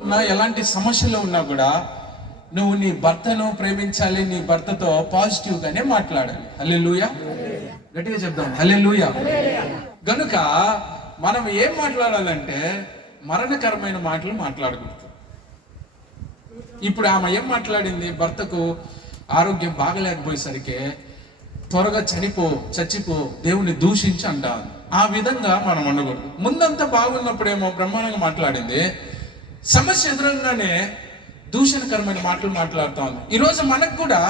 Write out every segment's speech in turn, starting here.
ఎలాంటి సమస్యలు ఉన్నా కూడా నువ్వు నీ భర్తను ప్రేమించాలి, నీ భర్తతో పాజిటివ్ గానే మాట్లాడాలి. హల్లెలూయా, గట్టిగా చెప్దాం హల్లెలూయా. గనుక మనం ఏం మాట్లాడాలంటే మరణకరమైన మాటలు మాట్లాడకూడదు. ఇప్పుడు ఆమె ఏం మాట్లాడింది, భర్తకు ఆరోగ్యం బాగలేకపోయేసరికి త్వరగా చచ్చిపో దేవుని దూషించి అంటాను. ఆ విధంగా మనం ఉండకూడదు. ముందంతా బాగున్నప్పుడేమో బ్రహ్మాండంగా మాట్లాడింది, సమస్య ఎదురంగానే దూషణకరమైన మాటలు మాట్లాడుతూ ఉంది. ఈరోజు మనకు కూడా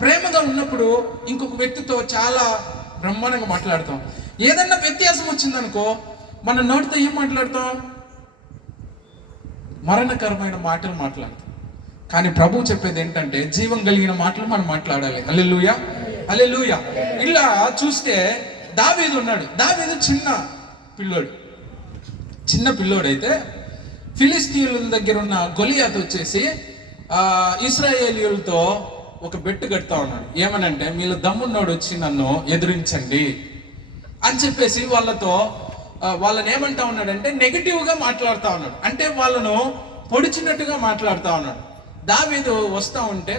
ప్రేమగా ఉన్నప్పుడు ఇంకొక వ్యక్తితో చాలా బ్రహ్మాండంగా మాట్లాడతాం. ఏదన్నా వ్యత్యాసం వచ్చిందనుకో మన నోటితో ఏం మాట్లాడతాం, మరణకరమైన మాటలు మాట్లాడతాం. కానీ ప్రభు చెప్పేది ఏంటంటే జీవం కలిగిన మాటలు మనం మాట్లాడాలి. హల్లెలూయా హల్లెలూయా. ఇలా చూస్తే దావీదు ఉన్నాడు. దావీదు చిన్న పిల్లోడైతే ఫిలిస్తీయుల దగ్గర ఉన్న గొలియాతు వచ్చేసి ఇశ్రాయేలీయులతో ఒక బెట్టు కడతా ఉన్నాడు. ఏమనంటే మీలో దమ్మున్నోడు వచ్చి నన్ను ఎదిరించండి అని చెప్పేసి వాళ్ళని ఏమంటా ఉన్నాడంటే నెగిటివ్గా మాట్లాడుతూ ఉన్నాడు. అంటే వాళ్ళను పొడిచినట్టుగా మాట్లాడుతూ ఉన్నాడు. దావీదు వస్తూ ఉంటే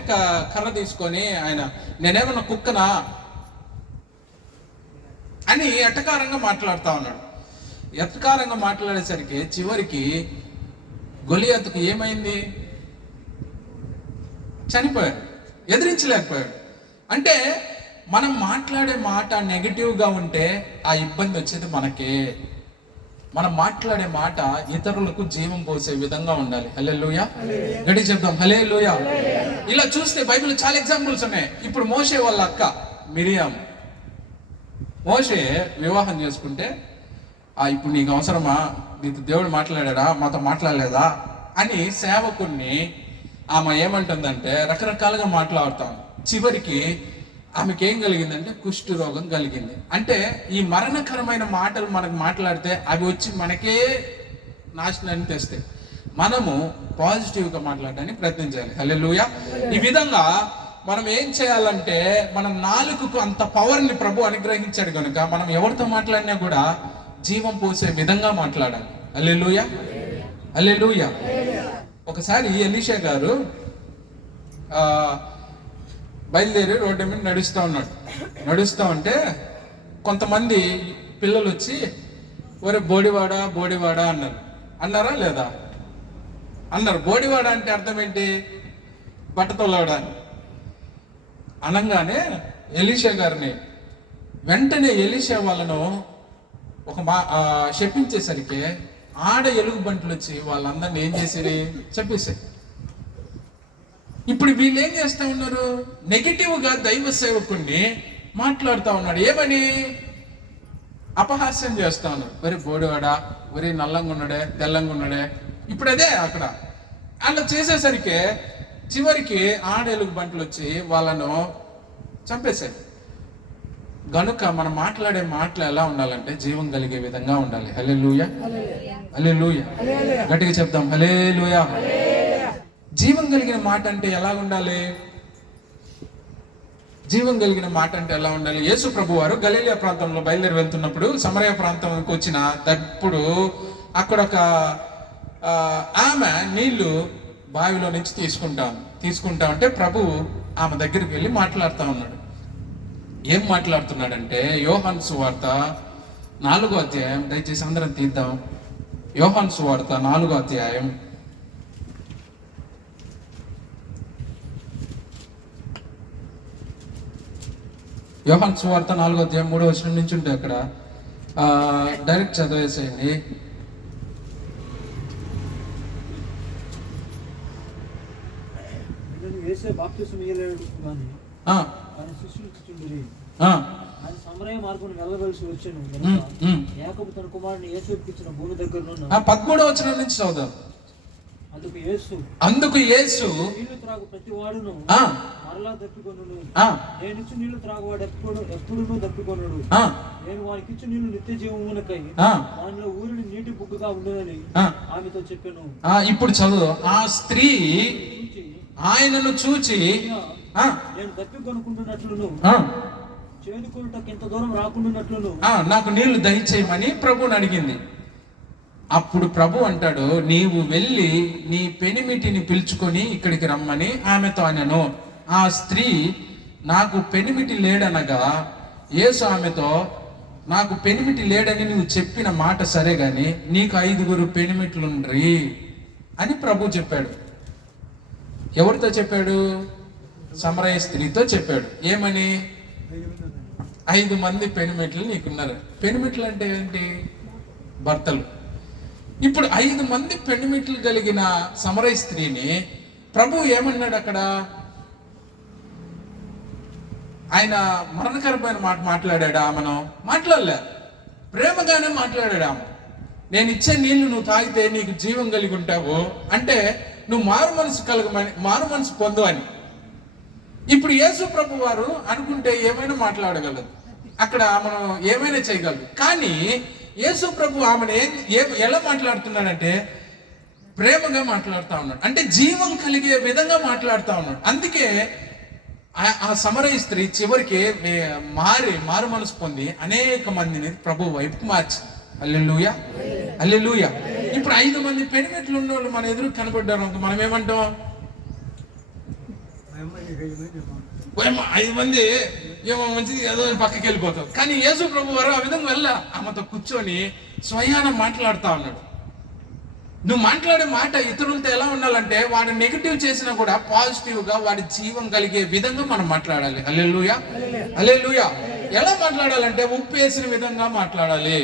కర్ర తీసుకొని ఆయన నేనేమన్నా కుక్కనా అని ఎటకారంగా మాట్లాడుతూ ఉన్నాడు. ఎటకారంగా మాట్లాడేసరికి చివరికి గొలియాతుకు ఏమైంది, చనిపోయాడు, ఎదిరించలేకపోయాడు. అంటే మనం మాట్లాడే మాట నెగిటివ్గా ఉంటే ఆ ఇబ్బంది వచ్చేది మనకే. మనం మాట్లాడే మాట ఇతరులకు జీవం పోసే విధంగా ఉండాలి. హల్లెలూయా, గట్టిగా చెప్దాం హల్లెలూయా. ఇలా చూస్తే బైబిల్ చాలా ఎగ్జాంపుల్స్ ఉన్నాయి. ఇప్పుడు మోషే వాళ్ళ అక్క మిరియాం, మోషే వివాహం చేసుకుంటే ఇప్పుడు నీకు అవసరమా, నీకు దేవుడు మాట్లాడా, మాతో మాట్లాడలేదా అని సేవకుణ్ణి ఆమె ఏమంటుందంటే రకరకాలుగా మాట్లాడుతాం. చివరికి ఆమెకి ఏం కలిగిందంటే కుష్టు రోగం కలిగింది. అంటే ఈ మరణకరమైన మాటలు మనకు మాట్లాడితే అవి వచ్చి మనకే నాశనాన్ని తెస్తాయి. మనము పాజిటివ్గా మాట్లాడడానికి ప్రయత్నించాలి. హల్లెలూయా. ఈ విధంగా మనం ఏం చేయాలంటే మన నాలుకకు అంత పవర్ని ప్రభు అనుగ్రహించాడు కనుక మనం ఎవరితో మాట్లాడినా కూడా జీవం పోసే విధంగా మాట్లాడాలి. హల్లెలూయా హల్లెలూయా. ఒకసారి ఎలీషా గారు బయలుదేరి రోడ్డు మీద నడుస్తూ ఉంటే కొంతమంది పిల్లలు వచ్చి ఒరే బోడివాడా అన్నారా లేదా అన్నారు. బోడివాడ అంటే అర్థం ఏంటి, బట్టతోలాడా అనగానే ఎలీషా గారిని వెంటనే ఎలీషా వాళ్ళను చెప్పించేసరికి ఆడ ఎలుగు బంట్లు వచ్చి వాళ్ళందరినీ ఏం చేసేది చెప్పేసాయి. ఇప్పుడు వీళ్ళు ఏం చేస్తా ఉన్నారు, నెగిటివ్గా దైవ సేవకుణ్ణి మాట్లాడుతూ ఉన్నాడు. ఏమని అపహాస్యం చేస్తా ఉన్నారు. ఒరే బోడివాడా, ఒరే నల్లంగా ఉన్నాడే, తెల్లంగా ఉన్నాడే. ఇప్పుడు అదే అక్కడ అలా చేసేసరికి చివరికి ఆడ ఎలుగు బంట్లు వచ్చి వాళ్ళను చంపేశాయి. గనుక మనం మాట్లాడే మాటలు ఎలా ఉండాలంటే జీవం కలిగే విధంగా ఉండాలి. హల్లెలూయా హల్లెలూయా, గట్టిగా చెప్దాం హల్లెలూయా. జీవం కలిగిన మాట అంటే ఎలా ఉండాలి, జీవం కలిగిన మాట అంటే ఎలా ఉండాలి. యేసు ప్రభు వారు గలిలయ ప్రాంతంలో బయలుదేరి వెళ్తున్నప్పుడు సమరయ ప్రాంతంకి వచ్చినప్పుడు అక్కడ ఒక ఆమె నీళ్లు బావిలో నుంచి తీసుకుంటా అంటే ప్రభు ఆమె దగ్గరికి వెళ్ళి మాట్లాడుతూ ఉన్నాడు. ఏం మాట్లాడుతున్నాడంటే యోహాను సువార్త 4వ అధ్యాయం, దయచేసి అందరం తీద్దాం. యోహాను సువార్త 4వ అధ్యాయం యోహాను సువార్త 4వ అధ్యాయం 3వ వచనం నుంచి ఉంటే అక్కడ డైరెక్ట్ చదివేసేయండి. సమరయ మార్గమును వెళ్ళవలసి వచ్చెను. యాకోబు తన కుమారుని యేసుకు ఇచ్చిన భూమి దగ్గరలో 13వ వచనం నుంచి చదువుదాం. అందుకు యేసు నీళ్లు త్రాగు ప్రతి వాడును మరలా దప్పికొనును, నేనిచ్చు నీళ్లు త్రాగువాడు ఎప్పుడునూ దప్పికొనుడు. నేను వారికి ఇచ్చు నీళ్లు నిత్య జీవమునకై దానిలో ఊరిని నీటి బుగ్గగా ఉండదని ఆమెతో చెప్పాను. ఇప్పుడు చదువు. ఆ స్త్రీ ఆయనను చూచి నేను దప్పికొనుకుంటున్నట్లును చేదుకొనుటకు ఇంత దూరం రాకుండానట్లును నాకు నీళ్లు దయచేయమని ప్రభువుని అడిగింది. అప్పుడు ప్రభు అంటాడు, నీవు వెళ్ళి నీ పెనిమిటిని పిలుచుకొని ఇక్కడికి రమ్మని ఆమెతో అనెను. ఆ స్త్రీ, నాకు పెనిమిటి లేడనగా యేసు ఆమెతో, నాకు పెనిమిటి లేడని నువ్వు చెప్పిన మాట సరే గాని నీకు 5 పెనిమిట్లుండ్రి అని ప్రభు చెప్పాడు. ఎవరితో చెప్పాడు? సమరయ స్త్రీతో చెప్పాడు. ఏమని? 5 మంది పెనిమిట్లు నీకున్నారు. పెనిమిట్లు అంటే ఏంటి? భర్తలు. ఇప్పుడు 5 మంది పెనిమిట్లు కలిగిన సమరయ స్త్రీని ప్రభు ఏమన్నాడు అక్కడ? ఆయన మరణకరమైన మాట మాట్లాడాడు ఆమెను? మాట్లాడలే. ప్రేమగానే మాట్లాడాడు ఆమె. నేను ఇచ్చే నీళ్లు నువ్వు తాగితే నీకు జీవం కలిగి ఉంటావు అంటే నువ్వు మారు మనసు పొందు అని. ఇప్పుడు యేసు ప్రభు వారు అనుకుంటే ఏమైనా మాట్లాడగలదు, అక్కడ మనం ఏమైనా చేయగలదు. కానీ యేసు ప్రభు ఆమెను ఎలా మాట్లాడుతున్నాడంటే ప్రేమగా మాట్లాడుతూ ఉన్నాడు, అంటే జీవం కలిగే విధంగా మాట్లాడుతూ ఉన్నాడు. అందుకే ఆ సమరయ స్త్రీ చివరికి మారు మనసు పొంది అనేక మందిని ప్రభు వైపుకు మార్చి. హల్లెలూయా, హల్లెలూయా. ఇప్పుడు 5 మంది పెనిమిట్లు ఉన్న వాళ్ళు మన ఎదురు కనబడ్డారు, మనం ఏమంటాం? 5 మంది ఏమో మంచిది ఏదో పక్కకి వెళ్ళిపోతాం. కానీ యేసు ప్రభు వారు ఆ విధంగా వెళ్ళా, ఆమెతో కూర్చొని స్వయాన మాట్లాడుతూ ఉన్నాడు. నువ్వు మాట్లాడే మాట ఇతరులతో ఎలా ఉండాలంటే వాడు నెగిటివ్ చేసినా కూడా పాజిటివ్ గా వాడి జీవం కలిగే విధంగా మనం మాట్లాడాలి. హల్లెలూయా, హల్లెలూయా. ఎలా మాట్లాడాలంటే ఉప్పు వేసిన విధంగా మాట్లాడాలి.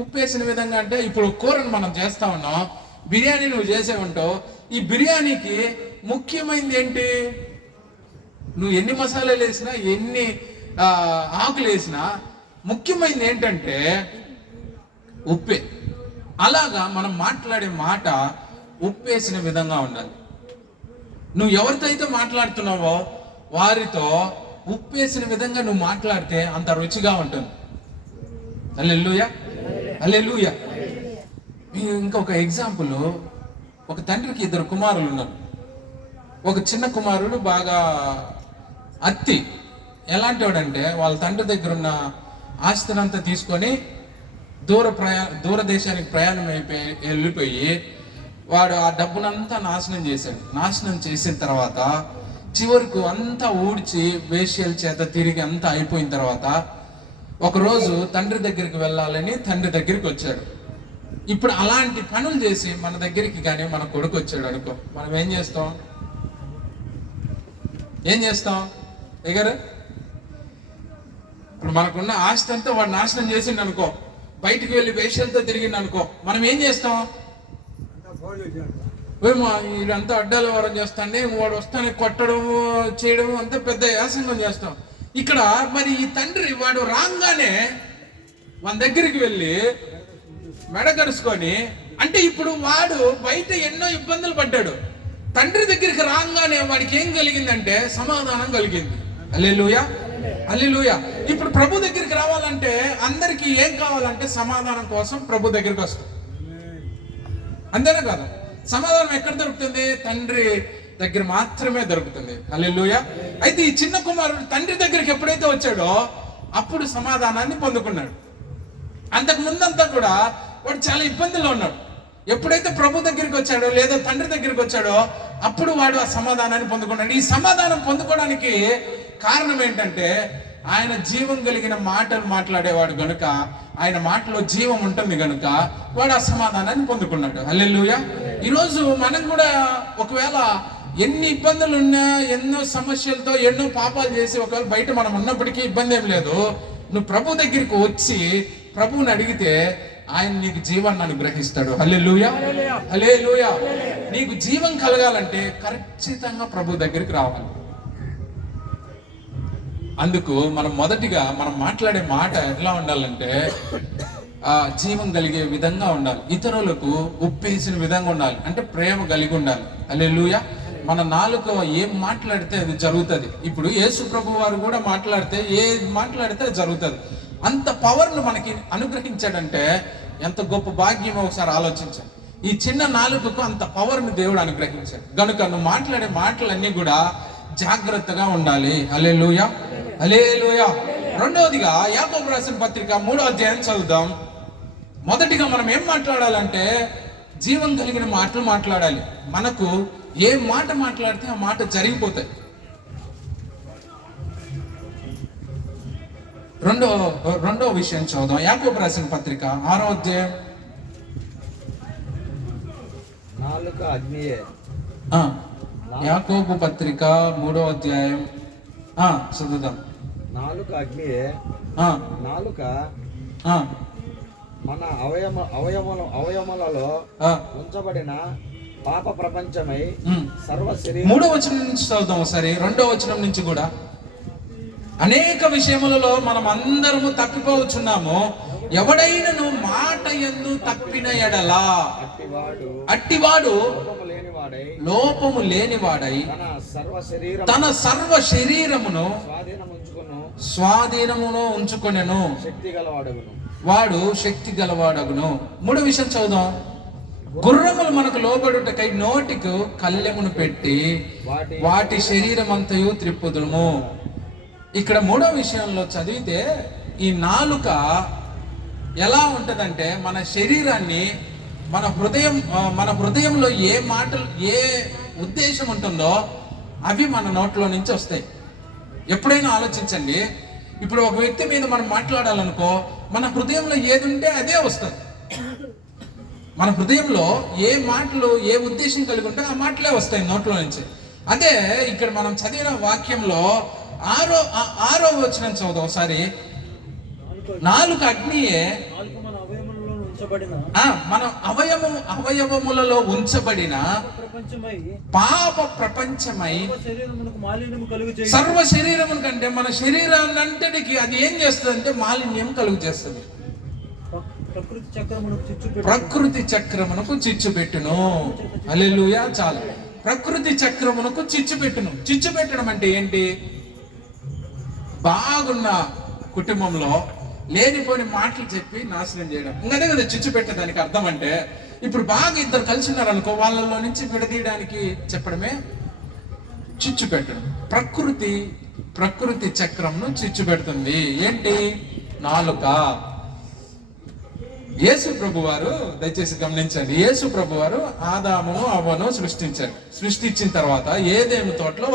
ఉప్పు వేసిన విధంగా అంటే ఇప్పుడు కూరను మనం చేస్తా ఉన్నాం, బిర్యానీ నువ్వు చేసే ఉంటావు. ఈ బిర్యానీకి ముఖ్యమైనది ఏంటి? నువ్వు ఎన్ని మసాలాలు వేసినా ఎన్ని ఆకులు వేసినా ముఖ్యమైనది ఏంటంటే ఉప్పే. అలాగా మనం మాట్లాడే మాట ఉప్పేసిన విధంగా ఉండాలి. నువ్వు ఎవరితో అయితే మాట్లాడుతున్నావో వారితో ఉప్పేసిన విధంగా నువ్వు మాట్లాడితే అంత రుచిగా ఉంటుంది. హల్లెలూయా, హల్లెలూయా. ఇంకొక ఎగ్జాంపుల్, ఒక తండ్రికి 2 కుమారులు ఉన్నారు. ఒక చిన్న కుమారుడు బాగా అత్తి ఎలాంటి వాడంటే వాళ్ళ తండ్రి దగ్గర ఉన్న ఆస్తినంతా తీసుకొని దూర దేశానికి ప్రయాణం వెళ్ళిపోయి వాడు ఆ డబ్బునంతా నాశనం చేశాడు. నాశనం చేసిన తర్వాత చివరకు అంతా ఊడ్చి వేశ్యల చేత తిరిగి అంతా అయిపోయిన తర్వాత ఒకరోజు తండ్రి దగ్గరికి వెళ్ళాలని తండ్రి దగ్గరికి వచ్చాడు. ఇప్పుడు అలాంటి పనులు చేసి మన దగ్గరికి కానీ మన కొడుకు వచ్చాడు అనుకో, మనం ఏం చేస్తాం? దగ్గర ఇప్పుడు మనకున్న ఆస్తి అంతా వాడు నాశనం చేసిండు అనుకో, బయటికి వెళ్ళి వేషాలతో తిరిగింది అనుకో, మనం ఏం చేస్తాం? వీడంతా అడ్డాల వారం చేస్తాండి, వాడు వస్తానే కొట్టడం చేయడం అంతా పెద్ద యాసంగం చేస్తాం. ఇక్కడ మరి ఈ తండ్రి వాడు రాగానే మన దగ్గరికి వెళ్ళి మెడగడుచుకొని, అంటే ఇప్పుడు వాడు బయట ఎన్నో ఇబ్బందులు పడ్డాడు, తండ్రి దగ్గరికి రాగానే వాడికి ఏం కలిగిందంటే సమాధానం కలిగింది. హల్లెలూయా, హల్లెలూయా. ఇప్పుడు ప్రభు దగ్గరికి రావాలంటే అందరికి ఏం కావాలంటే సమాధానం కోసం ప్రభు దగ్గరికి వస్తాం, అంతేనా కాదు? సమాధానం ఎక్కడ దొరుకుతుంది? తండ్రి దగ్గర మాత్రమే దొరుకుతుంది. హల్లెలూయా. అయితే ఈ చిన్న కుమారుడు తండ్రి దగ్గరికి ఎప్పుడైతే వచ్చాడో అప్పుడు సమాధానాన్ని పొందుకున్నాడు. అంతకు ముందంతా కూడా వాడు చాలా ఇబ్బందుల్లో ఉన్నాడు. ఎప్పుడైతే ప్రభు దగ్గరికి వచ్చాడో లేదా తండ్రి దగ్గరికి వచ్చాడో అప్పుడు వాడు ఆ సమాధానాన్ని పొందుకున్నాడు. ఈ సమాధానం పొందుకోవడానికి కారణం ఏంటంటే ఆయన జీవం కలిగిన మాటలు మాట్లాడేవాడు గనుక, ఆయన మాటలో జీవం ఉంటుంది గనుక వాడు ఆ సమాధానాన్ని పొందుకున్నాడు. హల్లెలూయా. ఈరోజు మనం కూడా ఒకవేళ ఎన్ని ఇబ్బందులు ఉన్నా, ఎన్నో సమస్యలతో ఎన్నో పాపాలు చేసి ఒకవేళ బయట మనం ఉన్నప్పటికీ ఇబ్బంది ఏం లేదు. నువ్వు ప్రభు దగ్గరికి వచ్చి ప్రభువుని అడిగితే ఆయన నీకు జీవాన్ని అనుగ్రహిస్తాడు. హల్లెలూయా, హల్లెలూయా. నీకు జీవం కలగాలంటే ఖచ్చితంగా ప్రభు దగ్గరికి రావాలి. అందుకు మనం మొదటిగా మనం మాట్లాడే మాట ఎట్లా ఉండాలంటే జీవం కలిగే విధంగా ఉండాలి, ఇతరులకు ఉప్పేసిన విధంగా ఉండాలి, అంటే ప్రేమ కలిగి ఉండాలి. హల్లెలూయా. మన నాలుక ఏం మాట్లాడితే అది జరుగుతుంది. ఇప్పుడు యేసు ప్రభు వారు కూడా మాట్లాడితే అది జరుగుతుంది. అంత పవర్ను మనకి అనుగ్రహించాడంటే ఎంత గొప్ప భాగ్యమో ఒకసారి ఆలోచించాడు. ఈ చిన్న నాలుకకు అంత పవర్ను దేవుడు అనుగ్రహించాడు గనుక నువ్వు మాట్లాడే మాటలన్నీ కూడా జాగ్రత్తగా ఉండాలి. హల్లెలూయా, హల్లెలూయా. రెండవదిగా యాకోబు రాసిన పత్రిక 3వ అధ్యాయం చదువుదాం. మొదటిగా మనం ఏం మాట్లాడాలంటే జీవం కలిగిన మాటలు మాట్లాడాలి. మనకు ఏ మాట మాట్లాడితే ఆ మాట జరిగిపోతాయి. రెండో విషయం చదువుదాం. యాకోబు రాసిన పత్రిక 6వ అధ్యాయం. నాలుక అగ్నియే. యాకోబు పత్రిక 3వ అధ్యాయం చదువుదాం. నాలుక అగ్నియే. నాలుక మన అవయవములలో ఉంచబడిన పాప ప్రపంచమై సర్వ శరీరం. 3వ వచనం నుంచి చదువుదాం ఒకసారి. 2వ వచనం నుంచి కూడా అనేక విషయములలో మనం అందరము తప్పిపోవచ్చున్నాము. ఎవడైనను మాట యందు తప్పిన ఎడలా అట్టివాడు లోపము లేనివాడై తన సర్వ శరీరమును స్వాధీనమును ఉంచుకొనెను. వాడు శక్తి గలవాడగును. 3వ విషయం చదువుదాం. గుర్రములు మనకు లోబడుటకై నోటికి కళ్ళెమును పెట్టి వాటి శరీరం అంతయు త్రిప్పుదుము. ఇక్కడ 3వ విషయంలో చదివితే ఈ నాలుక ఎలా ఉంటదంటే మన శరీరాన్ని, మన హృదయంలో ఏ మాటలు, ఏ ఉద్దేశం ఉంటుందో అవి మన నోట్లో నుంచి వస్తాయి. ఎప్పుడైనా ఆలోచించండి. ఇప్పుడు ఒక వ్యక్తి మీద మనం మాట్లాడాలనుకో, మన హృదయంలో ఏది ఉంటే అదే వస్తుంది. మన హృదయంలో ఏ మాటలు, ఏ ఉద్దేశం కలిగి ఉంటే ఆ మాటలే వస్తాయి నోట్లో నుంచి. అదే ఇక్కడ మనం చదివిన వాక్యంలో 6వ వచనం చదువు ఒకసారి. నాలుక అగ్నియే మన అవయవములలో ఉంచబడిన పాప ప్రపంచమై సర్వ శరీరమును కంటే మన శరీరాన్నంతటికి అది ఏం చేస్తుంది అంటే మాలిన్యం కలుగు చేస్తుంది. ప్రకృతి చక్రమునకు చిచ్చు పెట్టును. హల్లెలూయా. చాలా ప్రకృతి చక్రమునకు చిచ్చు పెట్టును. చిచ్చు పెట్టడం అంటే ఏంటి? బాగున్న కుటుంబంలో లేనిపోని మాటలు చెప్పి నాశనం చేయడం. ఇంకదే కదా చిచ్చు పెట్టేదానికి అర్థం. అంటే ఇప్పుడు బాగా ఇద్దరు కలిసి ఉన్నారనుకో, వాళ్ళలో నుంచి విడదీయడానికి చెప్పడమే చిచ్చు పెట్టడం. ప్రకృతి చక్రంను చిచ్చు పెడుతుంది. ఏంటి? నాలుక. యేసు ప్రభు వారు, దయచేసి గమనించండి, యేసు ప్రభు వారు ఆదామును అవ్వను సృష్టించారు. సృష్టించిన తర్వాత ఏదేను తోటలో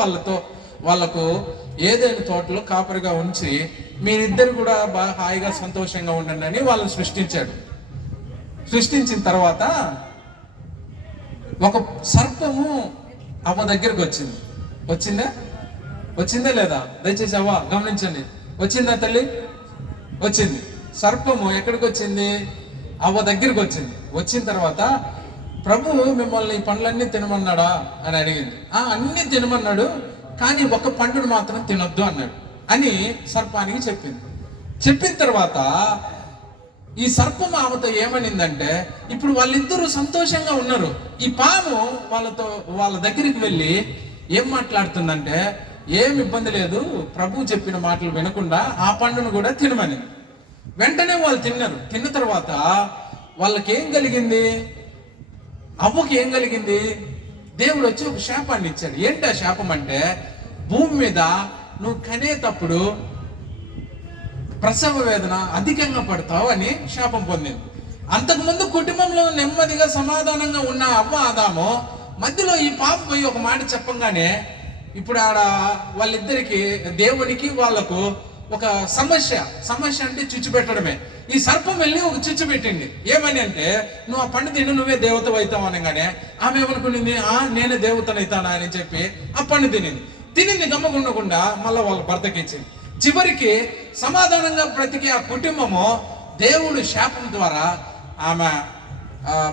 వాళ్ళకు ఏదేను తోటలో కాపరిగా ఉంచి మీరిద్దరు కూడా బాగా హాయిగా సంతోషంగా ఉండండి అని వాళ్ళని సృష్టించాడు. సృష్టించిన తర్వాత ఒక సర్పము అవ్వ దగ్గరకు వచ్చిందా లేదా? దయచేసి అవ్వ గమనించండి. వచ్చిందా తల్లి? వచ్చింది. సర్పము ఎక్కడికి వచ్చింది? అవ్వ దగ్గరికి వచ్చింది. వచ్చిన తర్వాత ప్రభు మిమ్మల్ని ఈ పండ్లన్నీ తినమన్నాడా అని అడిగింది. అన్ని తినమన్నాడు, కానీ ఒక పండును మాత్రం తినొద్దు అన్నాడు అని సర్పానికి చెప్పింది. చెప్పిన తర్వాత ఈ సర్పం ఆమెతో ఏమనిందంటే, ఇప్పుడు వాళ్ళిద్దరూ సంతోషంగా ఉన్నారు. ఈ పాము వాళ్ళ దగ్గరికి వెళ్ళి ఏం మాట్లాడుతుందంటే, ఏం ఇబ్బంది లేదు, ప్రభు చెప్పిన మాటలు వినకుండా ఆ పండును కూడా తినమని. వెంటనే వాళ్ళు తిన్నారు. తిన్న తర్వాత వాళ్ళకి ఏం కలిగింది? అవ్వకి ఏం కలిగింది? దేవుడు వచ్చి ఒక శాపాన్ని ఇచ్చాడు. ఏంటి ఆ శాపం అంటే, భూమి మీద నువ్వు కనేటప్పుడు ప్రసవ వేదన అధికంగా పడతావు అని శాపం పొందింది. అంతకుముందు కుటుంబంలో నెమ్మదిగా సమాధానంగా ఉన్న అవ్వ ఆదాము మధ్యలో ఈ పాప పోయి ఒక మాట చెప్పంగానే ఇప్పుడు ఆడ వాళ్ళిద్దరికి, దేవునికి వాళ్ళకు ఒక సమస్య అంటే చిచ్చు పెట్టడమే. ఈ సర్పం వెళ్ళి ఒక చిచ్చు పెట్టింది. ఏమని అంటే, నువ్వు ఆ పండు తిని నువ్వే దేవత అవుతావు అనగానే ఆమె ఏమనుకునింది, నేనే దేవతనైతానా అని చెప్పి ఆ పండు తినింది గమ్మకుండకుండా మళ్ళీ వాళ్ళ భర్తకి ఇచ్చింది. చివరికి సమాధానంగా బ్రతికి ఆ కుటుంబము దేవుడు శాపం ద్వారా ఆమె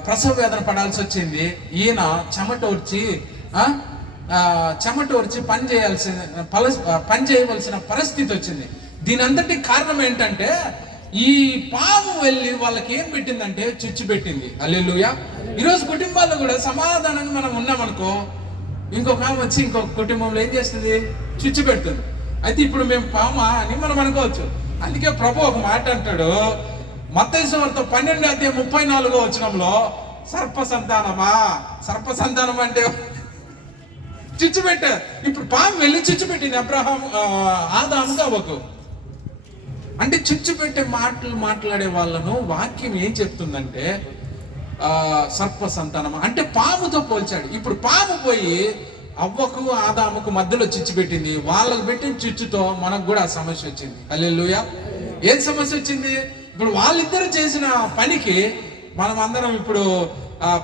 ప్రసవ వేదన పడాల్సి వచ్చింది. ఈయన చెమటోర్చి పని చేయవలసిన పరిస్థితి వచ్చింది. దీని అంతటి కారణం ఏంటంటే, ఈ పాము వెళ్ళి వాళ్ళకి ఏం పెట్టిందంటే చిచ్చు పెట్టింది. హల్లెలూయా. ఈరోజు కుటుంబాల్లో కూడా సమాధానంగా మనం ఉన్నామనుకో, ఇంకొక ఆమె వచ్చి ఇంకొక కుటుంబంలో ఏం చేస్తుంది? చిచ్చు పెడుతుంది. అయితే ఇప్పుడు మేము పామా అని మనం అనుకోవచ్చు. అందుకే ప్రభు ఒక మాట అంటాడు, మత్తయి సువార్త 12:34 వచనంలో, సర్ప సంతానం అంటే చిచ్చు పెట్టారు. ఇప్పుడు పాము వెళ్ళి చిచ్చు పెట్టింది ఆదాముగా అవ్వకు. అంటే చిచ్చు పెట్టే మాటలు మాట్లాడే వాళ్ళను వాక్యం ఏం చెప్తుందంటే సర్ప సంతానం అంటే పాముతో పోల్చాడు. ఇప్పుడు పాము పోయి అవ్వకు ఆదాముకు మధ్యలో చిచ్చు పెట్టింది, వాళ్ళకు పెట్టిన చిచ్చుతో మనకు కూడా ఆ సమస్య వచ్చింది. హల్లెలూయా. ఏం సమస్య వచ్చింది? ఇప్పుడు వాళ్ళిద్దరు చేసిన పనికి మనం అందరం ఇప్పుడు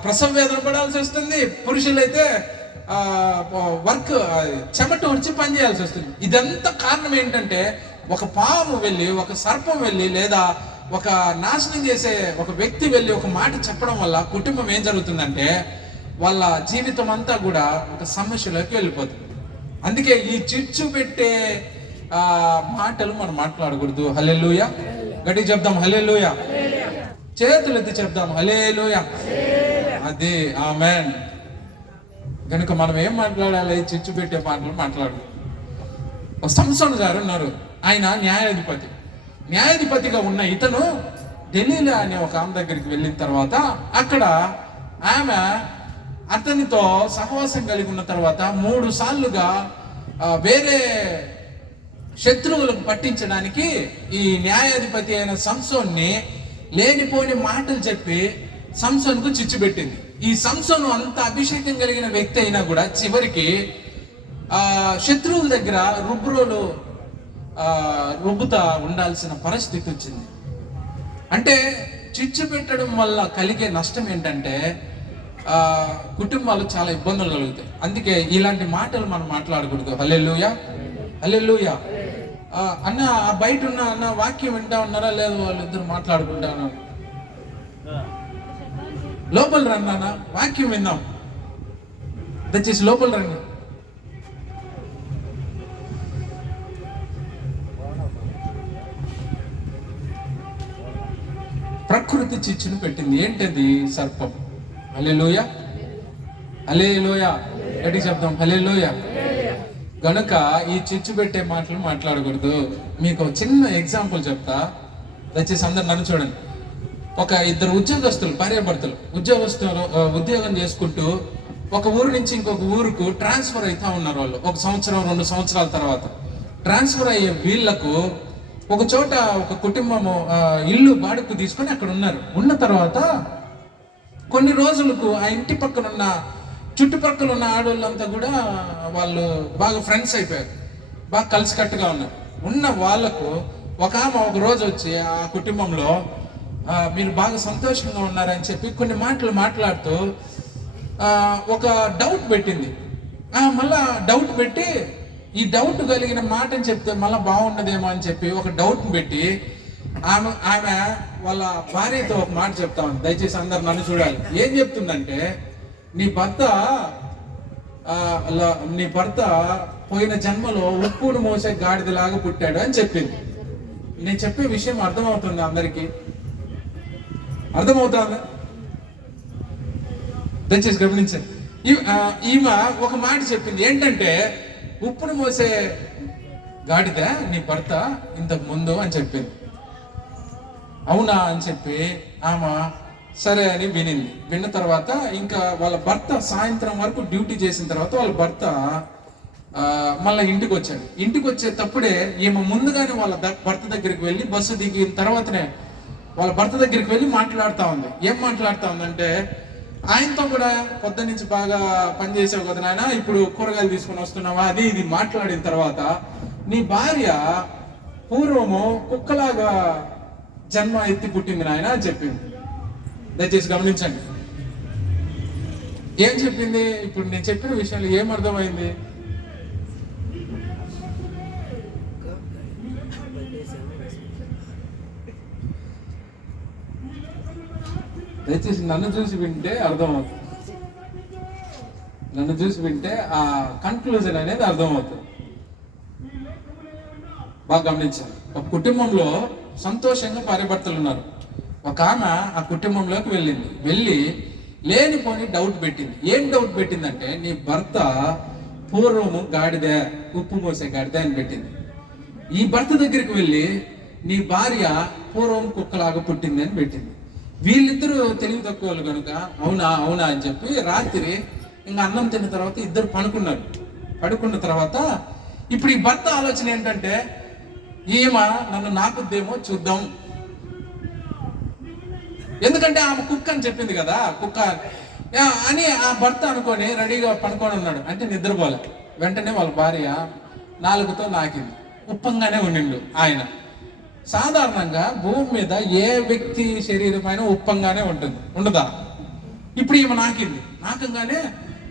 ప్రసవ వేదన పడాల్సి వస్తుంది. పురుషులైతే వర్క్ చెమట ఉడిచి పని చేయాల్సి వస్తుంది. ఇదంతా కారణం ఏంటంటే ఒక పాము వెళ్ళి, ఒక సర్పం వెళ్ళి, లేదా ఒక నాశనం చేసే ఒక వ్యక్తి వెళ్ళి ఒక మాట చెప్పడం వల్ల కుటుంబం ఏం జరుగుతుందంటే వాళ్ళ జీవితం అంతా కూడా ఒక సమస్యలోకి వెళ్ళిపోతుంది. అందుకే ఈ చిచ్చు పెట్టే మాటలు మనం మాట్లాడకూడదు. హల్లెలూయా. గట్టిగా చెప్దాం హల్లెలూయా. చేతులు ఎత్తి చెప్దాం హల్లెలూయా. అది ఆమేన్. కనుక మనం ఏం మాట్లాడాలి? చిచ్చు పెట్టే మాటలు మాట్లాడు. సంసోను గారు ఉన్నారు, ఆయన న్యాయాధిపతిగా ఉన్న ఇతను ఢిల్లీలో అనే ఒక ఆమె దగ్గరికి వెళ్ళిన తర్వాత అక్కడ ఆమె అతనితో సహవాసం కలిగి ఉన్న తర్వాత 3 సార్లుగా వేరే శత్రువులకు పట్టించడానికి ఈ న్యాయాధిపతి అయిన సంసోన్ని లేనిపోని మాటలు చెప్పి సంసోన్కు చిచ్చు పెట్టింది. ఈ సంసోను అంత అభిషేకం కలిగిన వ్యక్తి అయినా కూడా చివరికి శత్రువుల దగ్గర రుబ్బుతా ఉండాల్సిన పరిస్థితి వచ్చింది. అంటే చిచ్చు పెట్టడం వల్ల కలిగే నష్టం ఏంటంటే కుటుంబాలు చాలా ఇబ్బందులు కలుగుతాయి. అందుకే ఇలాంటి మాటలు మనం మాట్లాడకూడదు. హల్లెలూయా హల్లెలూయా. అన్న బయట ఉన్న అన్న వాక్యం వింటా ఉన్నారా? లేదు, వాళ్ళిద్దరు మాట్లాడుకుంటా ఉన్నారు. లోపల రండి అన్న, వాక్యం విందాం. దయచేసి లోపల రండి. ప్రకృతి చిచ్చును పెట్టింది. ఏంటది? సర్పం. హల్లెలూయా హల్లెలూయా. గట్టిగా చెప్దాం హల్లెలూయా. గనుక ఈ చిచ్చు పెట్టే మాటలు మాట్లాడకూడదు. మీకు చిన్న ఎగ్జాంపుల్ చెప్తా, దయచేసి అందరు నన్ను చూడండి. ఒక 2 ఉద్యోగస్తులు, భార్యాభర్తలు ఉద్యోగం చేసుకుంటూ ఒక ఊరు నుంచి ఇంకొక ఊరుకు ట్రాన్స్ఫర్ అవుతా ఉన్నారు. వాళ్ళు 1 సంవత్సరం 2 సంవత్సరాల తర్వాత ట్రాన్స్ఫర్ అయ్యే వీళ్లకు ఒక చోట ఒక కుటుంబము ఇల్లు బాడుకు తీసుకొని అక్కడ ఉన్నారు. ఉన్న తర్వాత కొన్ని రోజులకు ఆ ఇంటి పక్కన ఉన్న చుట్టుపక్కల ఉన్న ఆడవాళ్ళంతా కూడా వాళ్ళు బాగా ఫ్రెండ్స్ అయిపోయారు, బాగా కలిసికట్టుగా ఉన్నారు. ఉన్న వాళ్ళకు ఒక ఆమె ఒక రోజు వచ్చి ఆ కుటుంబంలో మీరు బాగా సంతోషంగా ఉన్నారని చెప్పి కొన్ని మాటలు మాట్లాడుతూ ఒక డౌట్ పెట్టింది. మళ్ళా డౌట్ పెట్టి ఈ డౌట్ కలిగిన మాటని చెప్తే మళ్ళీ బాగుండదేమో అని చెప్పి ఒక డౌట్ పెట్టి ఆమె వాళ్ళ భార్యతో ఒక మాట చెప్తా ఉంది. దయచేసి అందరు నన్ను చూడాలి. ఏం చెప్తుందంటే, నీ భర్త పోయిన జన్మలో ఉప్పును మోసే గాడిదలాగా పుట్టాడు అని చెప్పింది. నేను చెప్పే విషయం అర్థమవుతుంది అందరికీ? అర్థమవుతుందా? దయచేసి గమనించండి. ఈమె ఒక మాట చెప్పింది ఏంటంటే, ఉప్పును మోసే గాడిద నీ భర్త ఇంతకు ముందు అని చెప్పింది. అవునా అని చెప్పి ఆమె సరే అని వినింది. విన్న తర్వాత ఇంకా వాళ్ళ భర్త సాయంత్రం వరకు డ్యూటీ చేసిన తర్వాత వాళ్ళ భర్త మళ్ళీ ఇంటికి వచ్చాడు. ఇంటికి వచ్చేటప్పుడే ఈమె ముందుగానే వాళ్ళ భర్త దగ్గరికి వెళ్ళి బస్సు దిగిన తర్వాతనే వాళ్ళ భర్త దగ్గరికి వెళ్ళి మాట్లాడుతూ ఉంది. ఏం మాట్లాడుతూ ఉందంటే, ఆయనతో కూడా పొద్దు నుంచి బాగా పనిచేసావు కదా నాయన, ఇప్పుడు కూరగాయలు తీసుకుని వస్తున్నావా, అది ఇది మాట్లాడిన తర్వాత నీ భార్య పూర్వము కుక్కలాగా జన్మ ఎత్తి పుట్టింది నాయన అని చెప్పింది. దయచేసి గమనించండి. ఏం చెప్పింది? ఇప్పుడు నేను చెప్పిన విషయంలో ఏం అర్థమైంది? దయచేసి నన్ను చూసి వింటే అర్థమవుతుంది. నన్ను చూసి వింటే ఆ కన్క్లూజన్ అనేది అర్థమవుతుంది. బాగా గమనించాలి. ఒక కుటుంబంలో సంతోషంగా భార్యాభర్తలు ఉన్నారు. ఒక ఆమె ఆ కుటుంబంలోకి వెళ్ళి లేనిపోని డౌట్ పెట్టింది. ఏం డౌట్ పెట్టిందంటే, నీ భర్త పూర్వము గాడిద, ఉప్పు మోసే గాడిద అని పెట్టింది. ఈ భర్త దగ్గరికి వెళ్ళి నీ భార్య పూర్వం కుక్కలాగా పుట్టింది అని పెట్టింది. వీళ్ళిద్దరూ తెలివి తక్కువలు కనుక అవునా అవునా అని చెప్పి రాత్రి ఇంకా అన్నం తిన్న తర్వాత ఇద్దరు పడుకున్నారు. పడుకున్న తర్వాత ఇప్పుడు ఈ భర్త ఆలోచన ఏంటంటే, ఈమె నన్ను నాకుద్దేమో చూద్దాం, ఎందుకంటే ఆమె కుక్క అని చెప్పింది కదా, కుక్క అని ఆ భర్త అనుకొని రెడీగా పనుకొని ఉన్నాడు. అంటే నిద్రపోలే. వెంటనే వాళ్ళ భార్య నాలుగుతో నాకింది. ఉప్పంగానే ఉండిండు ఆయన. సాధారణంగా భూమి మీద ఏ వ్యక్తి శరీరం అయినా ఉప్పంగానే ఉంటుంది, ఉండదా? ఇప్పుడు ఈమె నాకింది. నాకంగానే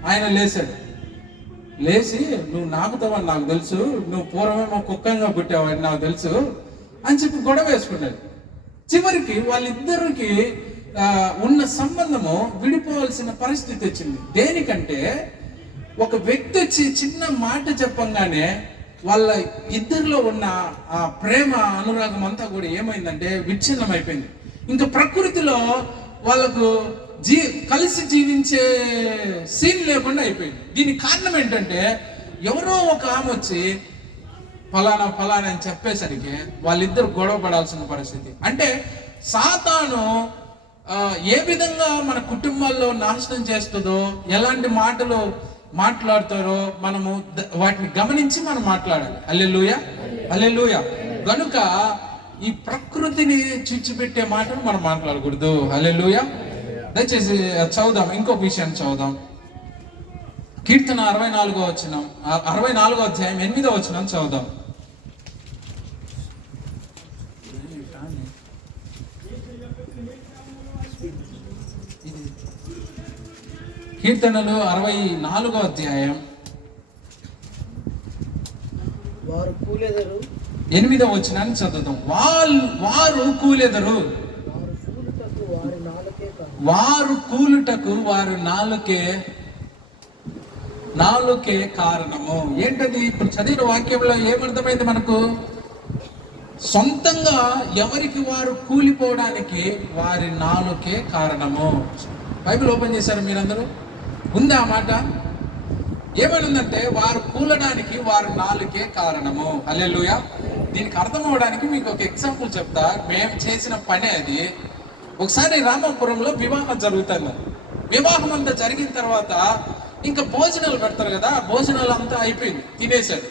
ఆయన లేచాడు. లేచి, నువ్వు నాకుతావని నాకు తెలుసు, నువ్వు పూర్వమేమో కుక్కంగా పుట్టావని నాకు తెలుసు అని చెప్పి గొడవ వేసుకున్నాడు. చివరికి వాళ్ళిద్దరికి ఉన్న సంబంధము విడిపోవాల్సిన పరిస్థితి వచ్చింది. దేనికంటే ఒక వ్యక్తి వచ్చి చిన్న మాట చెప్పంగానే వాళ్ళ ఇద్దరిలో ఉన్న ఆ ప్రేమ అనురాగం అంతా కూడా ఏమైందంటే విచ్ఛిన్నం అయిపోయింది. ఇంకా ప్రకృతిలో వాళ్ళకు కలిసి జీవించే సీన్ లేకుండా అయిపోయింది. దీనికి కారణం ఏంటంటే ఎవరో ఒక ఆమె వచ్చి ఫలానా ఫలానా అని చెప్పేసరికి వాళ్ళిద్దరు గొడవ పడాల్సిన పరిస్థితి. అంటే సాతాను ఏ విధంగా మన కుటుంబాల్లో నాశనం చేస్తుందో, ఎలాంటి మాటలు మాట్లాడతారో మనము వాటిని గమనించి మనం మాట్లాడాలి. హల్లెలూయా, హల్లెలూయా. గనుక ఈ ప్రకృతిని చిచ్చుపెట్టే మాటలు మనం మాట్లాడకూడదు. హల్లెలూయా. దయచేసి చదువుదాం, ఇంకొక విషయాన్ని చదువుదాం. కీర్తన 64వ అధ్యాయం 8వ వచనం చదువుదాం. కీర్తనలు 64వ అధ్యాయం 8వ వచనాన్ని చదువుదాం. వారు కూలెదరు, వారు కూలుటకు వారు నాలుకే కారణము. ఏంటది? ఇప్పుడు చదివిన వాక్యంలో ఏమర్థమైంది మనకు? సొంతంగా ఎవరికి వారు కూలిపోవడానికి వారి నాలుకే కారణము. బైబిల్ ఓపెన్ చేశారు మీరందరూ? ఉందా ఆ మాట? ఏమనుందంటే వారు కూలడానికి వారు నాలుకే కారణము. హల్లెలూయా. దీనికి అర్థం అవడానికి మీకు ఒక ఎగ్జాంపుల్ చెప్తా. మేము చేసిన పనే అది. ఒకసారి రామాపురంలో వివాహం జరుగుతుంది. వివాహం అంతా జరిగిన తర్వాత ఇంకా భోజనాలు పెడతారు కదా, భోజనాలు అంతా అయిపోయింది, తినేశారు.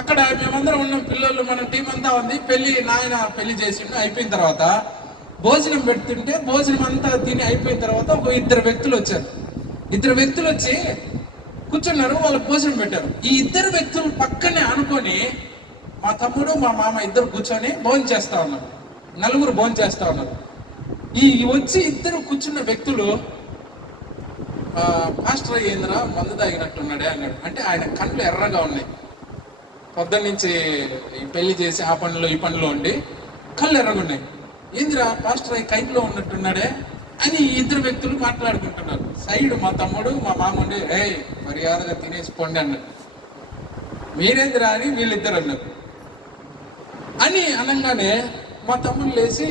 అక్కడ మేమందరం ఉన్నాం, పిల్లలు, మన టీం అంతా ఉంది. నాయన పెళ్లి చేసిండు. అయిపోయిన తర్వాత భోజనం పెడుతుంటే భోజనం అంతా తిని అయిపోయిన తర్వాత ఒక ఇద్దరు వ్యక్తులు వచ్చారు. ఇద్దరు వ్యక్తులు వచ్చి కూర్చున్నారు, వాళ్ళు భోజనం పెట్టారు. ఈ ఇద్దరు వ్యక్తులు పక్కనే అనుకొని మా తమ్ముడు మా మామ ఇద్దరు కూర్చొని భోజనం చేస్తా ఉన్నారు. నలుగురు భోజనం చేస్తా ఉన్నారు. ఈ వచ్చి ఇద్దరు కూర్చున్న వ్యక్తులు పాస్టర్ ఏంద్ర మందు తాగినట్టున్నాడే అన్నాడు. అంటే ఆయన కళ్ళు ఎర్రగా ఉన్నాయి. పొద్దున్న నుంచి ఈ పెళ్లి చేసి ఆ పనిలో ఈ పనిలో ఉండి కళ్ళు ఎర్రగా ఉన్నాయి. ఏందిరా పాస్టర్ కైపులో ఉన్నట్టున్నాడే అని ఇద్దరు వ్యక్తులు మాట్లాడుకుంటున్నారు. సైడ్ మా తమ్ముడు మా మామ ఉండి, మర్యాదగా తినేసి పొండి అన్నాడు. మీరేందిరా అని వీళ్ళిద్దరు అన్నారు. అని అనగానే మా తమ్ముడు లేచి,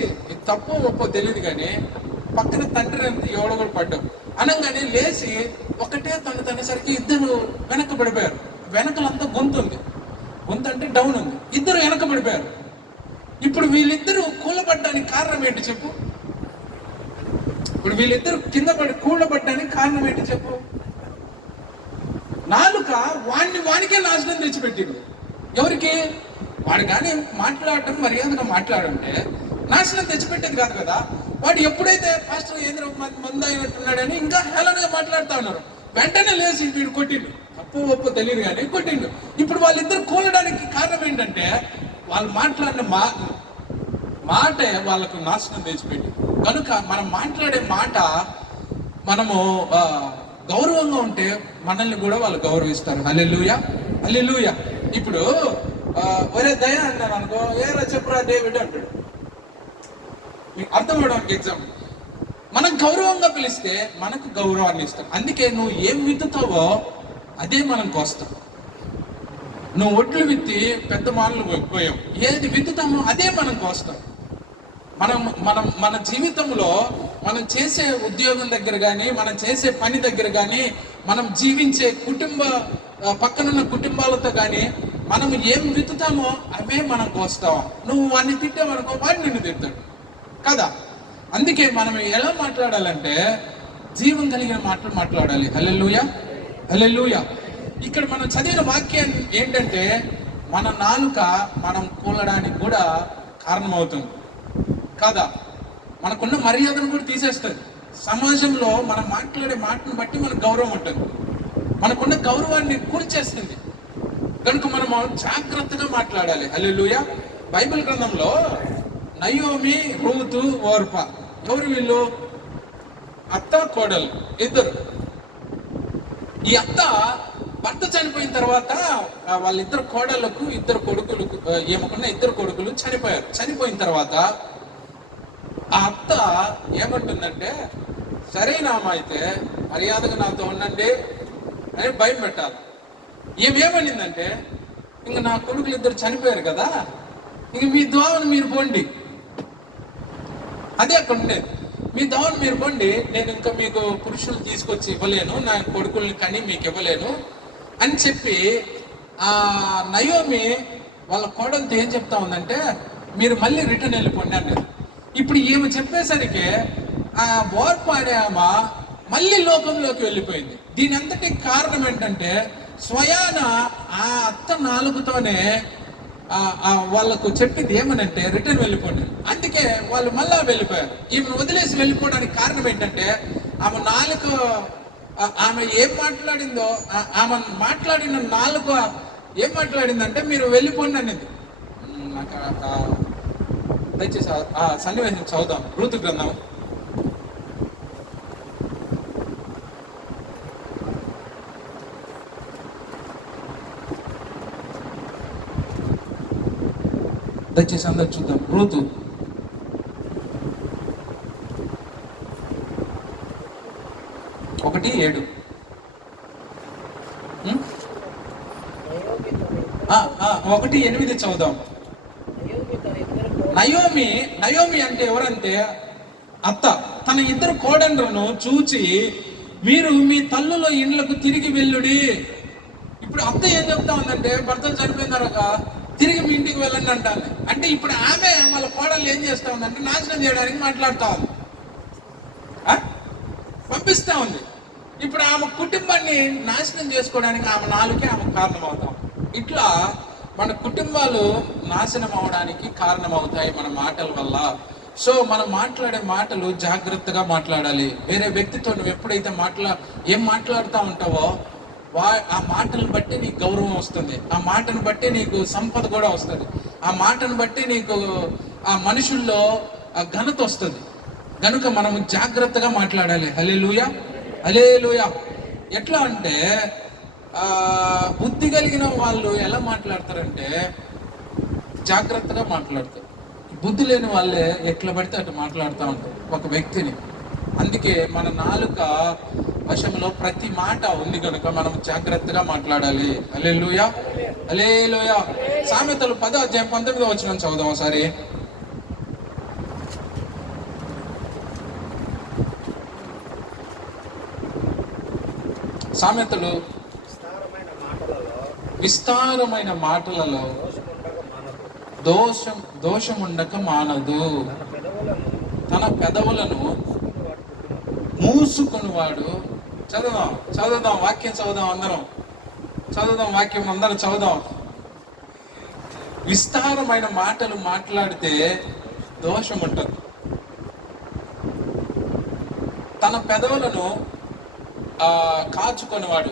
తప్పో ఒప్పో తెలియదు కానీ పక్కన తండ్రి అంతా ఎవడో కూడా పడ్డాం అనగానే లేచి ఒకటే తనేసరికి ఇద్దరు వెనక్కి పడిపోయారు. వెనకలంతా గొంతు ఉంది, గొంతు అంటే డౌన్ ఉంది. ఇద్దరు వెనక పడిపోయారు. ఇప్పుడు వీళ్ళిద్దరూ కూలబడ్డానికి కారణం ఏంటి చెప్పు? ఇప్పుడు వీళ్ళిద్దరు కింద పడి కూలబడ్డానికి కారణం ఏంటి చెప్పు? నాలుక వానికే నాశనం తెచ్చిపెట్టింది. ఎవరికి? వాడు కానీ మాట్లాడటం మర్యాదగా మాట్లాడంటే నాశనం తెచ్చిపెట్టేది కాదు కదా. వాడు ఎప్పుడైతే పాస్టర్ ఏంద్ర మందు అయినట్టున్నాడని ఇంకా హేళనగా మాట్లాడుతూ ఉన్నారు. వెంటనే లేచి వీడు కొట్టిండు. అప్పు ఒప్పు తెలియదు కానీ కొట్టిండు. ఇప్పుడు వాళ్ళిద్దరు కూలడానికి కారణం ఏంటంటే వాళ్ళు మాట్లాడిన మాటే వాళ్ళకు నాశనం తెచ్చిపెట్టి. కనుక మనం మాట్లాడే మాట మనము గౌరవంగా ఉంటే మనల్ని కూడా వాళ్ళు గౌరవిస్తారు. హల్లెలూయా, హల్లెలూయా. ఇప్పుడు ఒరే దయ అన్నాను అనుకో, ఏరా చెప్పురా డేవిడ్ అంటాడు. మీకు అర్థం అవడానికి ఎగ్జాంపుల్. మనం గౌరవంగా పిలిస్తే మనకు గౌరవాన్ని ఇస్తాం. అందుకే నువ్వు ఏం విత్తుతావో అదే మనం కోస్తాం. నువ్వు ఒడ్లు విత్తి పెద్ద మానలు పోయావు, ఏది విత్తుతామో అదే మనం కోస్తాం. మన జీవితంలో మనం చేసే ఉద్యోగం దగ్గర కానీ, మనం చేసే పని దగ్గర కానీ, మనం జీవించే పక్కనున్న కుటుంబాలతో కానీ మనం ఏం విత్తుతామో అవే మనం కోస్తావా. నువ్వు వాడిని తిట్టావనుకో వాడు నిన్ను తిడతాడు కదా. అందుకే మనం ఎలా మాట్లాడాలంటే జీవం కలిగిన మాటలు మాట్లాడాలి. హల్లెలూయా, హల్లెలూయా. ఇక్కడ మనం చదివిన వాక్యం ఏంటంటే మన నాలుక మనం కూలడానికి కూడా కారణమవుతుంది కదా. మనకున్న మర్యాదను కూడా తీసేస్తుంది. సమాజంలో మనం మాట్లాడే మాటను బట్టి మనకు గౌరవం ఉంటుంది, మనకున్న గౌరవాన్ని కూల్చేస్తుంది. కనుక మనం జాగ్రత్తగా మాట్లాడాలి. హల్లెలూయా. బైబిల్ గ్రంథంలో నయోమి, రూతు, ఓర్పా, ఎవరు వీళ్ళు? అత్త కోడలు ఇద్దరు. ఈ అత్త భర్త చనిపోయిన తర్వాత వాళ్ళిద్దరు కోడళ్ళకు ఇద్దరు కొడుకులకు, ఏమకున్న ఇద్దరు కొడుకులు చనిపోయారు. చనిపోయిన తర్వాత ఆ అత్త ఏమంటుందంటే, సరేనామా అయితే మర్యాదగా నాతో ఉండండి అని భయం పెట్టాలి. ఏమేమనిందంటే, ఇంక నా కొడుకులు ఇద్దరు చనిపోయారు కదా, ఇంక మీ దోవను మీరు పోండి. అదే అక్కడ ఉండేది. మీ దోవను మీరు పోండి, నేను ఇంకా మీకు పురుషులు తీసుకొచ్చి ఇవ్వలేను, నా కొడుకుల్ని కని మీకు ఇవ్వలేను అని చెప్పి ఆ నయోమి వాళ్ళ కోడలతో ఏం చెప్తా ఉందంటే, మీరు మళ్ళీ రిటర్న్ వెళ్ళిపోండి అన్నారు. ఇప్పుడు ఈమె చెప్పేసరికి ఆ ఓర్పు అనే ఆమె మళ్ళీ లోకంలోకి వెళ్ళిపోయింది. దీని అంతటి కారణం ఏంటంటే, స్వయాన ఆ అత్త నాలుగుతోనే వాళ్ళకు చెప్పింది ఏమనంటే రిటర్న్ వెళ్ళిపోండి. అందుకే వాళ్ళు మళ్ళా వెళ్ళిపోయారు. ఈమెను వదిలేసి వెళ్ళిపోవడానికి కారణం ఏంటంటే, ఆమె నాలుక, ఆమె ఏం మాట్లాడిందో, ఆమె మాట్లాడిన నాలుక ఏం మాట్లాడిందంటే మీరు వెళ్ళిపోండి అనేది. నాకు దయచేసి ఆ సన్నివేశం చదువుదాం. రూతు గ్రంథం 1 దయచేసి అందరు చూద్దాం. రూతు 1:7. ఆ 1:8 చదువుదాం. నయోమి అంటే ఎవరంటే అత్త తన ఇద్దరు కోడళ్ళను చూచి మీరు మీ తల్లుల ఇండ్లకు తిరిగి వెళ్ళుడి. ఇప్పుడు అత్త ఏం చెప్తా ఉందంటే, భర్తలు చనిపోయిన తర్వాత తిరిగి మీ ఇంటికి వెళ్ళండి అంటాను. అంటే ఇప్పుడు ఆమె వాళ్ళ కోడళ్ళు ఏం చేస్తా ఉందంటే నాశనం చేయడానికి మాట్లాడుతూ ఉంది, పంపిస్తా ఉంది. ఇప్పుడు ఆమె కుటుంబాన్ని నాశనం చేసుకోవడానికి ఆమె నాలుకే ఆమె కారణం అవుతాం. ఇట్లా మన కుటుంబాలు నాశనం అవడానికి కారణమవుతాయి మన మాటల వల్ల. సో మనం మాట్లాడే మాటలు జాగ్రత్తగా మాట్లాడాలి. వేరే వ్యక్తితో నువ్వు ఎప్పుడైతే ఏం మాట్లాడుతూ ఉంటావో ఆ మాటను బట్టి నీకు గౌరవం వస్తుంది, ఆ మాటను బట్టి నీకు సంపద కూడా వస్తుంది, ఆ మాటను బట్టి నీకు ఆ మనుషుల్లో ఘనత వస్తుంది. కనుక మనము జాగ్రత్తగా మాట్లాడాలి. హల్లెలూయా, హల్లెలూయా. ఎట్లా అంటే బుద్ధి కలిగిన వాళ్ళు ఎలా మాట్లాడతారంటే జాగ్రత్తగా మాట్లాడతారు. బుద్ధి లేని వాళ్ళే ఎట్లా పడితే అటు మాట్లాడుతూ ఉంటారు ఒక వ్యక్తిని. అందుకే మన నాలుక వశంలో ప్రతి మాట ఉంది కనుక మనం జాగ్రత్తగా మాట్లాడాలి. హల్లెలూయా, హల్లెలూయా. సామెతలు 10:19 చదువుదాం ఒకసారి. సామెతలు విస్తారమైన మాటలలో దోషముండక మానదు, తన పెదవులను మూసుకొనివాడు. చదువుదాం వాక్యం చదువుదాం అందరం, వాక్యం అందరం చదువుదాం. విస్తారమైన మాటలు మాట్లాడితే దోషం ఉంటుంది. తన పెదవులను కాచుకొనివాడు,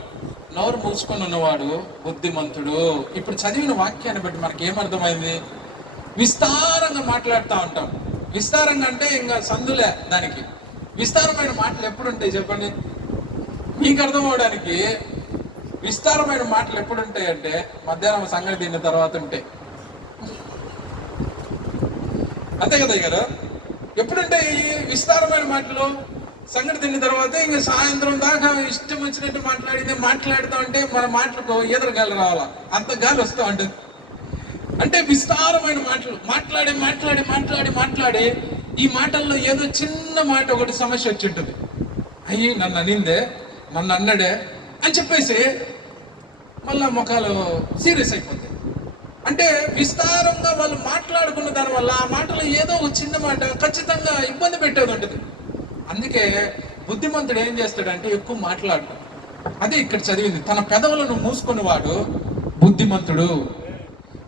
నోరు మూసుకొని ఉన్నవాడు బుద్ధిమంతుడు. ఇప్పుడు చదివిన వాక్యాన్ని బట్టి మనకి ఏమర్థమైంది? విస్తారంగా మాట్లాడుతూ ఉంటాం. విస్తారంగా అంటే ఇంకా సందులే దానికి. విస్తారమైన మాటలు ఎప్పుడు ఉంటాయి చెప్పండి మీకు అర్థం అవడానికి. విస్తారమైన మాటలు ఎప్పుడు ఉంటాయి అంటే మధ్యాహ్నం సంగతి తిన్న తర్వాత ఉంటాయి, అంతే కదా గారు? ఎప్పుడుంటాయి విస్తారమైన మాటలు? సంగతి తిన్న తర్వాత ఇంకా సాయంత్రం దాకా ఇష్టం వచ్చినట్టు మాట్లాడుతూ ఉంటే మన మాటలకు ఎదురు గాలి రావాలా, అంత గాలి వస్తూ ఉంటుంది. అంటే విస్తారమైన మాటలు మాట్లాడి ఈ మాటల్లో ఏదో చిన్న మాట ఒకటి సమస్య వచ్చి ఉంటుంది. అయ్యి నన్ను అనిందే, నన్ను అన్నడే అని చెప్పేసి మళ్ళా ముఖాలు సీరియస్ అయిపోతాయి. అంటే విస్తారంగా వాళ్ళు మాట్లాడుకున్న దాని వల్ల ఆ మాటలో ఏదో ఒక చిన్న మాట ఖచ్చితంగా ఇబ్బంది పెట్టేది ఉంటుంది. అందుకే బుద్ధిమంతుడు ఏం చేస్తాడంటే ఎక్కువ మాట్లాడటం. అదే ఇక్కడ చదివింది, తన పెదవులను మూసుకునేవాడు బుద్ధిమంతుడు.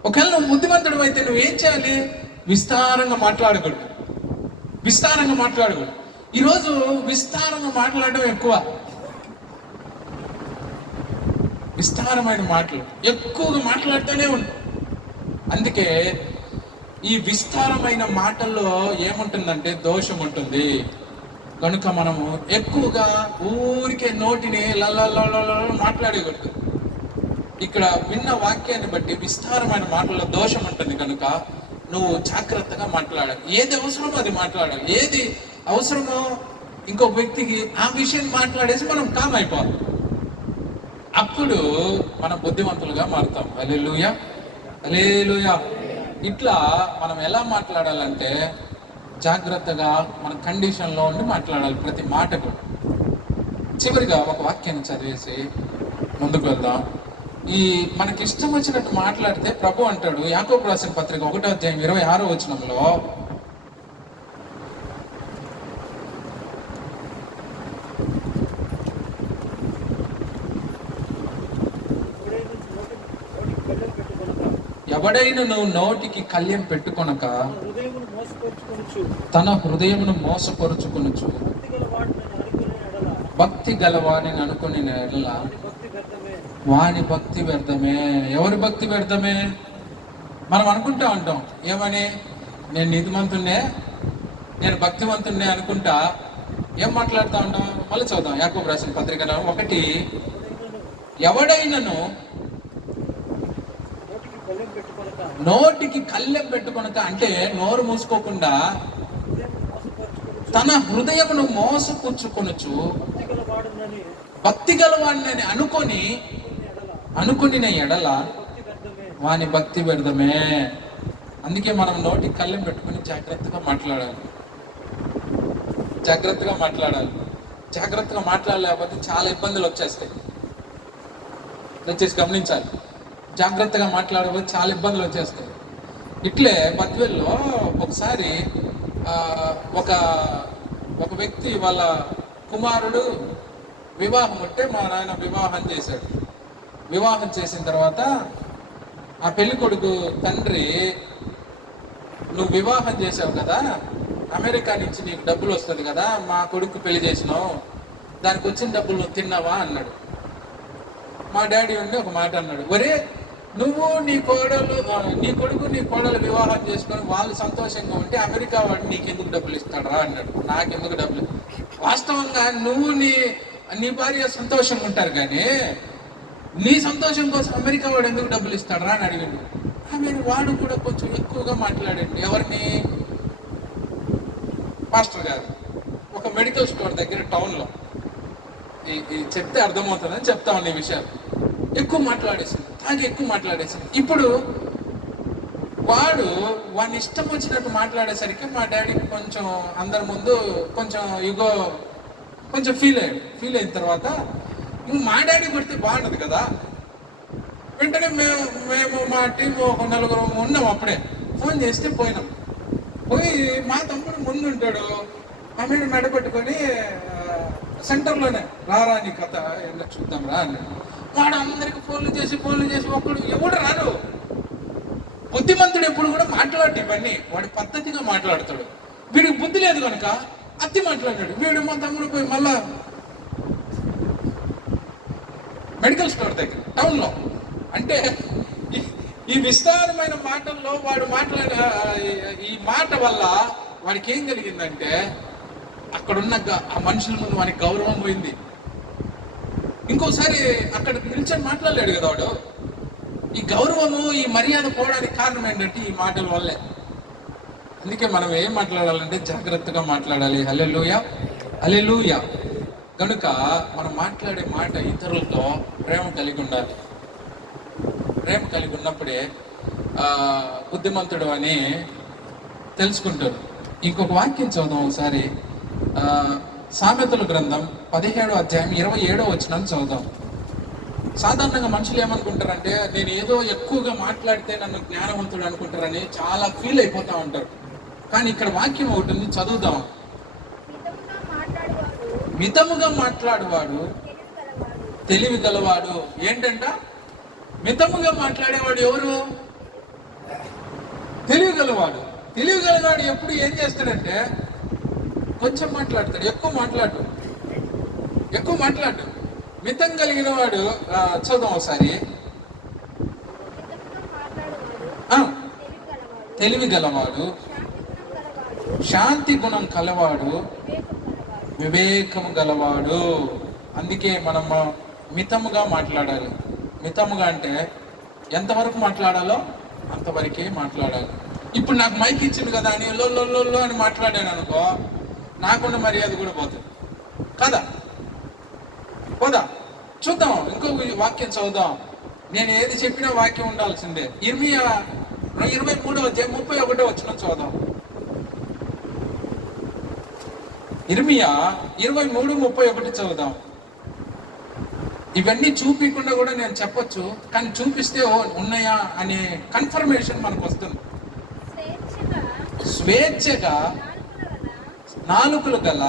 ఒకవేళ నువ్వు బుద్ధిమంతుడు అయితే నువ్వేం చేయాలి? విస్తారంగా మాట్లాడకూడదు. విస్తారంగా మాట్లాడకూడదు. ఈరోజు విస్తారంగా మాట్లాడడం ఎక్కువ. విస్తారమైన మాటలు ఎక్కువగా మాట్లాడుతూనే ఉంటాం. అందుకే ఈ విస్తారమైన మాటల్లో ఏముంటుందంటే దోషం ఉంటుంది. కనుక మనము ఎక్కువగా ఊరికే నోటిని మాట్లాడకూడదు. ఇక్కడ విన్న వాక్యాన్ని బట్టి విస్తారమైన మాటల్లో దోషం ఉంటుంది. కనుక నువ్వు జాగ్రత్తగా మాట్లాడాలి. ఏది అవసరమో అది మాట్లాడాలి. ఏది అవసరమో ఇంకొక వ్యక్తికి ఆ విషయాన్ని మాట్లాడేసి మనం కామ్ అయిపోవాలి. అప్పుడు మనం బుద్ధిమంతులుగా మారుతాం. హల్లెలూయా, హల్లెలూయా. ఇట్లా మనం ఎలా మాట్లాడాలంటే జాగ్రత్తగా మన కండిషన్లో ఉండి మాట్లాడాలి ప్రతి మాటకు. చివరిగా ఒక వాక్యాన్ని చదివేసి ముందుకు వెళ్దాం. ఈ మనకి ఇష్టం వచ్చినట్టు మాట్లాడితే ప్రభు అంటాడు, యాకోబు రాసిన పత్రిక 1వ అధ్యాయం 26వ వచనంలో, ఎవడైనా నువ్వు నోటికి కళ్యం పెట్టుకొనక తన హృదయమును మోసపరుచుకొనుచు భక్తి గలవాని అనుకుని ఎడల వాని భక్తి వ్యర్థమే. ఎవరి భక్తి వ్యర్థమే? మనం అనుకుంటా ఉంటాం ఏమని, నేను నీతిమంతున్నే, నేను భక్తివంతున్నే అనుకుంటా ఏం మాట్లాడుతూ ఉంటాం. మళ్ళీ చదువుదాం యాకోబు రాసిన పత్రికలో 1, ఎవడైనను నోటికి కళ్ళెం పెట్టుకొనక అంటే నోరు మూసుకోకుండా తన హృదయమును మోసపుచ్చుకొనుచు భక్తి గలవాడిని అనుకుని ఎడల వాని భక్తి వ్యర్థమే. అందుకే మనం నోటికి కళ్ళెం పెట్టుకుని జాగ్రత్తగా మాట్లాడాలి. జాగ్రత్తగా మాట్లాడాలి. జాగ్రత్తగా మాట్లాడలేకపోతే చాలా ఇబ్బందులు వచ్చేస్తాయి. దయచేసి గమనించాలి. జాగ్రత్తగా మాట్లాడకపోతే చాలా ఇబ్బందులు వచ్చేస్తాయి. ఇట్లే బద్వేల్లో ఒకసారి ఒక వ్యక్తి వాళ్ళ కుమారుడు వివాహం ఉంటే మా నాయన వివాహం చేశాడు. వివాహం చేసిన తర్వాత ఆ పెళ్లి కొడుకు తండ్రి, నువ్వు వివాహం చేసావు కదా, అమెరికా నుంచి నీకు డబ్బులు వస్తుంది కదా, మా కొడుకు పెళ్లి చేసినావు, దానికి వచ్చిన డబ్బులు నువ్వు తిన్నావా అన్నాడు. మా డాడీ ఉండి ఒక మాట అన్నాడు, ఒరే నువ్వు నీ కొడుకు నీ కోడలు వివాహం చేసుకొని వాళ్ళు సంతోషంగా ఉంటే అమెరికా వాడు నీకెందుకు డబ్బులు ఇస్తాడరా అన్నాడు. నాకెందుకు డబ్బులు? వాస్తవంగా నువ్వు నీ భార్య సంతోషంగా ఉంటారు కానీ నీ సంతోషం కోసం అమెరికా వాడు ఎందుకు డబ్బులు ఇస్తాడరా అని అడిగాడు. వాడు కూడా కొంచెం ఎక్కువగా మాట్లాడండి. ఎవరిని? మాస్టర్ గారు ఒక మెడికల్ స్టోర్ దగ్గర టౌన్లో, చెప్తే అర్థమవుతుందని చెప్తా ఉన్న ఈ విషయాలు. ఎక్కువ మాట్లాడేసింది, తాగి ఎక్కువ మాట్లాడేసింది. ఇప్పుడు వాడిని ఇష్టం వచ్చినట్టు మాట్లాడేసరికి మా డాడీకి కొంచెం అందరి ముందు కొంచెం ఇగో కొంచెం ఫీల్ అయిన తర్వాత మా డాడీ కొడితే బాగుండదు కదా. వెంటనే మేము మా టీం ఒక 4 ఉన్నాం. అప్పుడే ఫోన్ చేస్తే పోయినాం. పోయి మా తమ్ముడు ముందు ఉంటాడు, ఆమె మెడ పట్టుకొని సెంటర్లోనే రారా నీ కథ ఎలా చూద్దాం రా అన్నాడు. వాడు అందరికి ఫోన్లు చేసి ఒక్కడు ఎవడు రాడు. బుద్ధిమంతుడు ఎప్పుడు కూడా మాట్లాడు ఇవన్నీ, వాడి పద్ధతిగా మాట్లాడతాడు. వీడికి బుద్ధి లేదు కనుక అతి మాట్లాడాడు. వీడు మా తమ్ముడు పోయి మళ్ళా మెడికల్ స్టోర్ దగ్గర టౌన్లో అంటే ఈ విస్తారమైన మాటల్లో వాడు మాట్లాడే ఈ మాట వల్ల వాడికి ఏం కలిగిందంటే అక్కడున్న ఆ మనుషుల ముందు వానికి గౌరవం పోయింది. ఇంకోసారి అక్కడ నిల్చొని మాట్లాడలేడు కదా వాడు. ఈ గౌరవము ఈ మర్యాద పోవడానికి కారణం ఏంటంటే ఈ మాటల వల్లే. అందుకే మనం ఏం మాట్లాడాలంటే జాగ్రత్తగా మాట్లాడాలి. హల్లెలూయా, హల్లెలూయా. కనుక మనం మాట్లాడే మాట ఇతరులతో ప్రేమ కలిగి ఉండాలి. ప్రేమ కలిగి ఉన్నప్పుడే బుద్ధిమంతుడు అని తెలుసుకుంటారు. ఇంకొక వాక్యం చదుదాం ఒకసారి. సామెతల గ్రంథం 17వ అధ్యాయం 27వ వచనం చదువుదాం. సాధారణంగా మనుషులు ఏమనుకుంటారంటే నేను ఏదో ఎక్కువగా మాట్లాడితే నన్ను జ్ఞానవంతుడు అనుకుంటారని చాలా ఫీల్ అయిపోతా ఉంటారు. కానీ ఇక్కడ వాక్యం ఒకటి ఉంది, చదువుదాం. మితముగా మాట్లాడువాడు తెలివి గలవాడు. ఏంటంట? మితముగా మాట్లాడేవాడు ఎవరు? తెలివిగలవాడు. తెలివిగలవాడు ఎప్పుడు ఏం చేస్తాడంటే కొంచెం మాట్లాడతాడు, ఎక్కువ మాట్లాడు. మితం కలిగిన వాడు చూద్దాం ఒకసారి. తెలివి గలవాడు, శాంతి గుణం కలవాడు, వివేకము గలవాడు. అందుకే మనం మితముగా మాట్లాడాలి. మితముగా అంటే ఎంతవరకు మాట్లాడాలో అంతవరకే మాట్లాడాలి. ఇప్పుడు నాకు మైక్ ఇచ్చిండు కదా అని లో అని మాట్లాడాను అనుకో, నాకున్న మర్యాద కూడా పోతుంది కదా. పోదా, చూద్దాం. ఇంకో వాక్యం చదువుదాం. నేను ఏది చెప్పినా వాక్యం ఉండాల్సిందే. ఇర్మియా 23:31 చదువుదాం. ఇర్మియా 23:31 చదువుదాం. ఇవన్నీ చూపించకుండా కూడా నేను చెప్పొచ్చు, కానీ చూపిస్తే ఉన్నాయా అనే కన్ఫర్మేషన్ మనకు వస్తుంది. స్వేచ్ఛగా నాలుకలు గల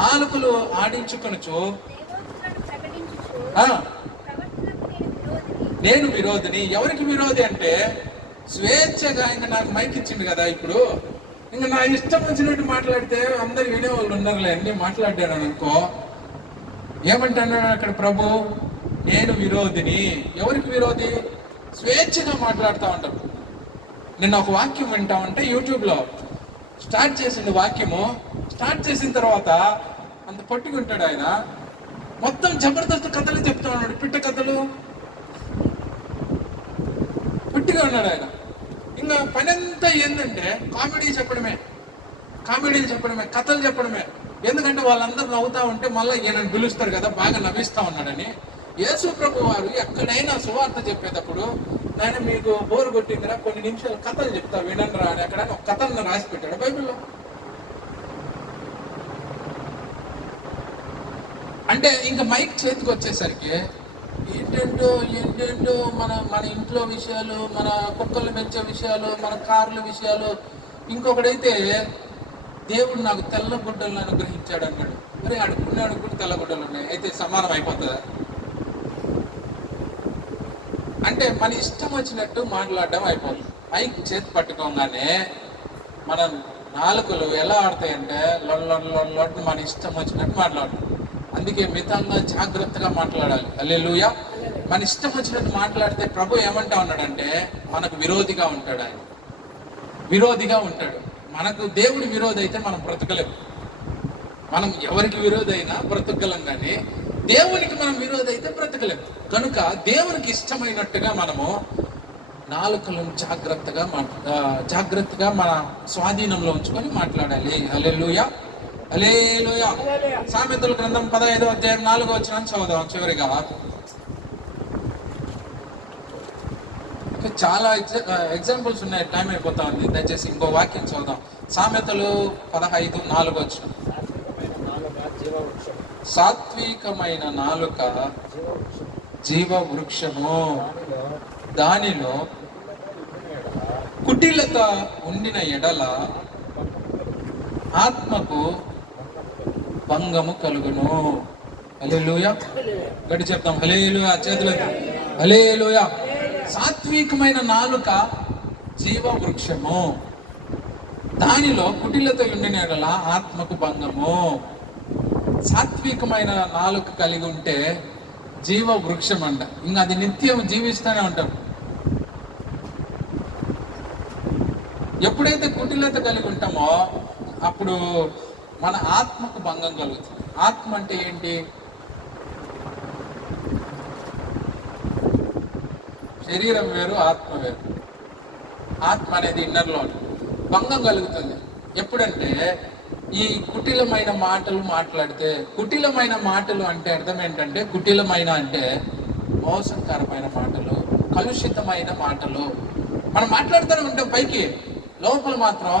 నాలుకలు ఆడించుకొనుచు నేను విరోధిని. ఎవరికి విరోధి అంటే స్వేచ్ఛగా, ఇంకా నాకు మైక్ ఇచ్చిండు కదా, ఇప్పుడు ఇంకా నా ఇష్టం వచ్చినట్టు మాట్లాడితే అందరు వినేవాళ్ళు ఉన్నారులే, అన్ని మాట్లాడాను అనుకో, ఏమంటాడు అక్కడ ప్రభు? నేను విరోధిని. ఎవరికి విరోధి? స్వేచ్ఛగా మాట్లాడుతూ ఉంటారు. నిన్న ఒక వాక్యం వింటా ఉంటే యూట్యూబ్లో స్టార్ట్ చేసింది. వాక్యము స్టార్ట్ చేసిన తర్వాత అంత పట్టుకుంటాడు ఆయన, మొత్తం జబర్దస్త్ కథలు చెప్తా ఉన్నాడు. పిట్ట కథలు పుట్టిగా ఉన్నాడు ఆయన. ఇంకా పని అంతా ఏంటంటే కామెడీలు చెప్పడమే, కథలు చెప్పడమే. ఎందుకంటే వాళ్ళందరూ నవ్వుతా ఉంటే మళ్ళీ ఈయనను పిలుస్తారు కదా, బాగా నవ్విస్తా ఉన్నాడని. యేసు ప్రభు వారు ఎక్కడైనా సువార్త చెప్పేటప్పుడు, నేను మీకు బోరు కొట్టిందిరా, కొన్ని నిమిషాలు కథలు చెప్తా వినండి రా అని ఎక్కడైనా ఒక కథలను రాసి పెట్టాడు బైబిల్లో. అంటే ఇంకా మైక్ చేతికి వచ్చేసరికి ఏంటంటో మన ఇంట్లో విషయాలు, మన కుక్కలు పెంచే విషయాలు, మన కార్ల విషయాలు. ఇంకొకడైతే దేవుడు నాకు తెల్ల గుడ్డలను అనుగ్రహించాడు అన్నాడు. మరి అడుక్కున్నాడు కూడా తెల్ల గుడ్డలు ఉన్నాయి, అయితే సమానం అయిపోతుందా? అంటే మన ఇష్టం వచ్చినట్టు మాట్లాడడం అయిపోతుంది. మైక్ చేతి పట్టుకోగానే మన నాలుకలు ఎలా ఆడతాయంటే లొట్టు మన ఇష్టం వచ్చినట్టు మాట్లాడతాం. అందుకే మితంగా జాగ్రత్తగా మాట్లాడాలి. హల్లెలూయా. మన ఇష్టం వచ్చినట్టు మాట్లాడితే ప్రభు ఏమంటా ఉన్నాడంటే మనకు విరోధిగా ఉంటాడు. ఆయన విరోధిగా ఉంటాడు. మనకు దేవుడి విరోధి అయితే మనం బ్రతకలేము. మనం ఎవరికి విరోధి అయినా బ్రతకగలం, కానీ దేవునికి మనం విరోధి అయితే బ్రతకలేము. కనుక దేవునికి ఇష్టమైనట్టుగా మనము నాలుకలను జాగ్రత్తగా మన స్వాధీనంలో ఉంచుకొని మాట్లాడాలి. హల్లెలూయా, హల్లెలూయా. సామెతల గ్రంథం 15:4 చదువుదాం చివరిగా. చాలా ఎగ్జాంపుల్స్ ఉన్నాయి, టైం అయిపోతా ఉంది. దయచేసి ఇంకో వాక్యం చదువుదాం. సామెతలు 15:4. సాత్వికమైన నాలుక జీవ వృక్షము, దానిలో కుటిలత ఉండిన ఎడల ఆత్మకు భంగము కలుగును. హల్లెలూయా. గట్టి చెప్తాం హల్లెలూయా. చేతులు హల్లెలూయా. సాత్వికమైన నాలుక జీవ వృక్షము, దానిలో కుటిలత ఉండిన ఎడల ఆత్మకు భంగము. సాత్వికమైన నాలుక కలిగి ఉంటే జీవ వృక్షం అంట. ఇంకా అది నిత్యం జీవిస్తూనే ఉంటాం. ఎప్పుడైతే కుటిలత కలిగి ఉంటామో అప్పుడు మన ఆత్మకు భంగం కలుగుతుంది. ఆత్మ అంటే ఏంటి? శరీరం వేరు, ఆత్మ వేరు. ఆత్మ అనేది ఇన్నర్లో భంగం కలుగుతుంది. ఎప్పుడంటే ఈ కుటిలమైన మాటలు మాట్లాడితే. కుటిలమైన మాటలు అంటే అర్థం ఏంటంటే, కుటిలమైన అంటే మోసకరమైన మాటలు, కలుషితమైన మాటలు. మనం మాట్లాడుతూనే ఉంటాం పైకి, లోపల మాత్రం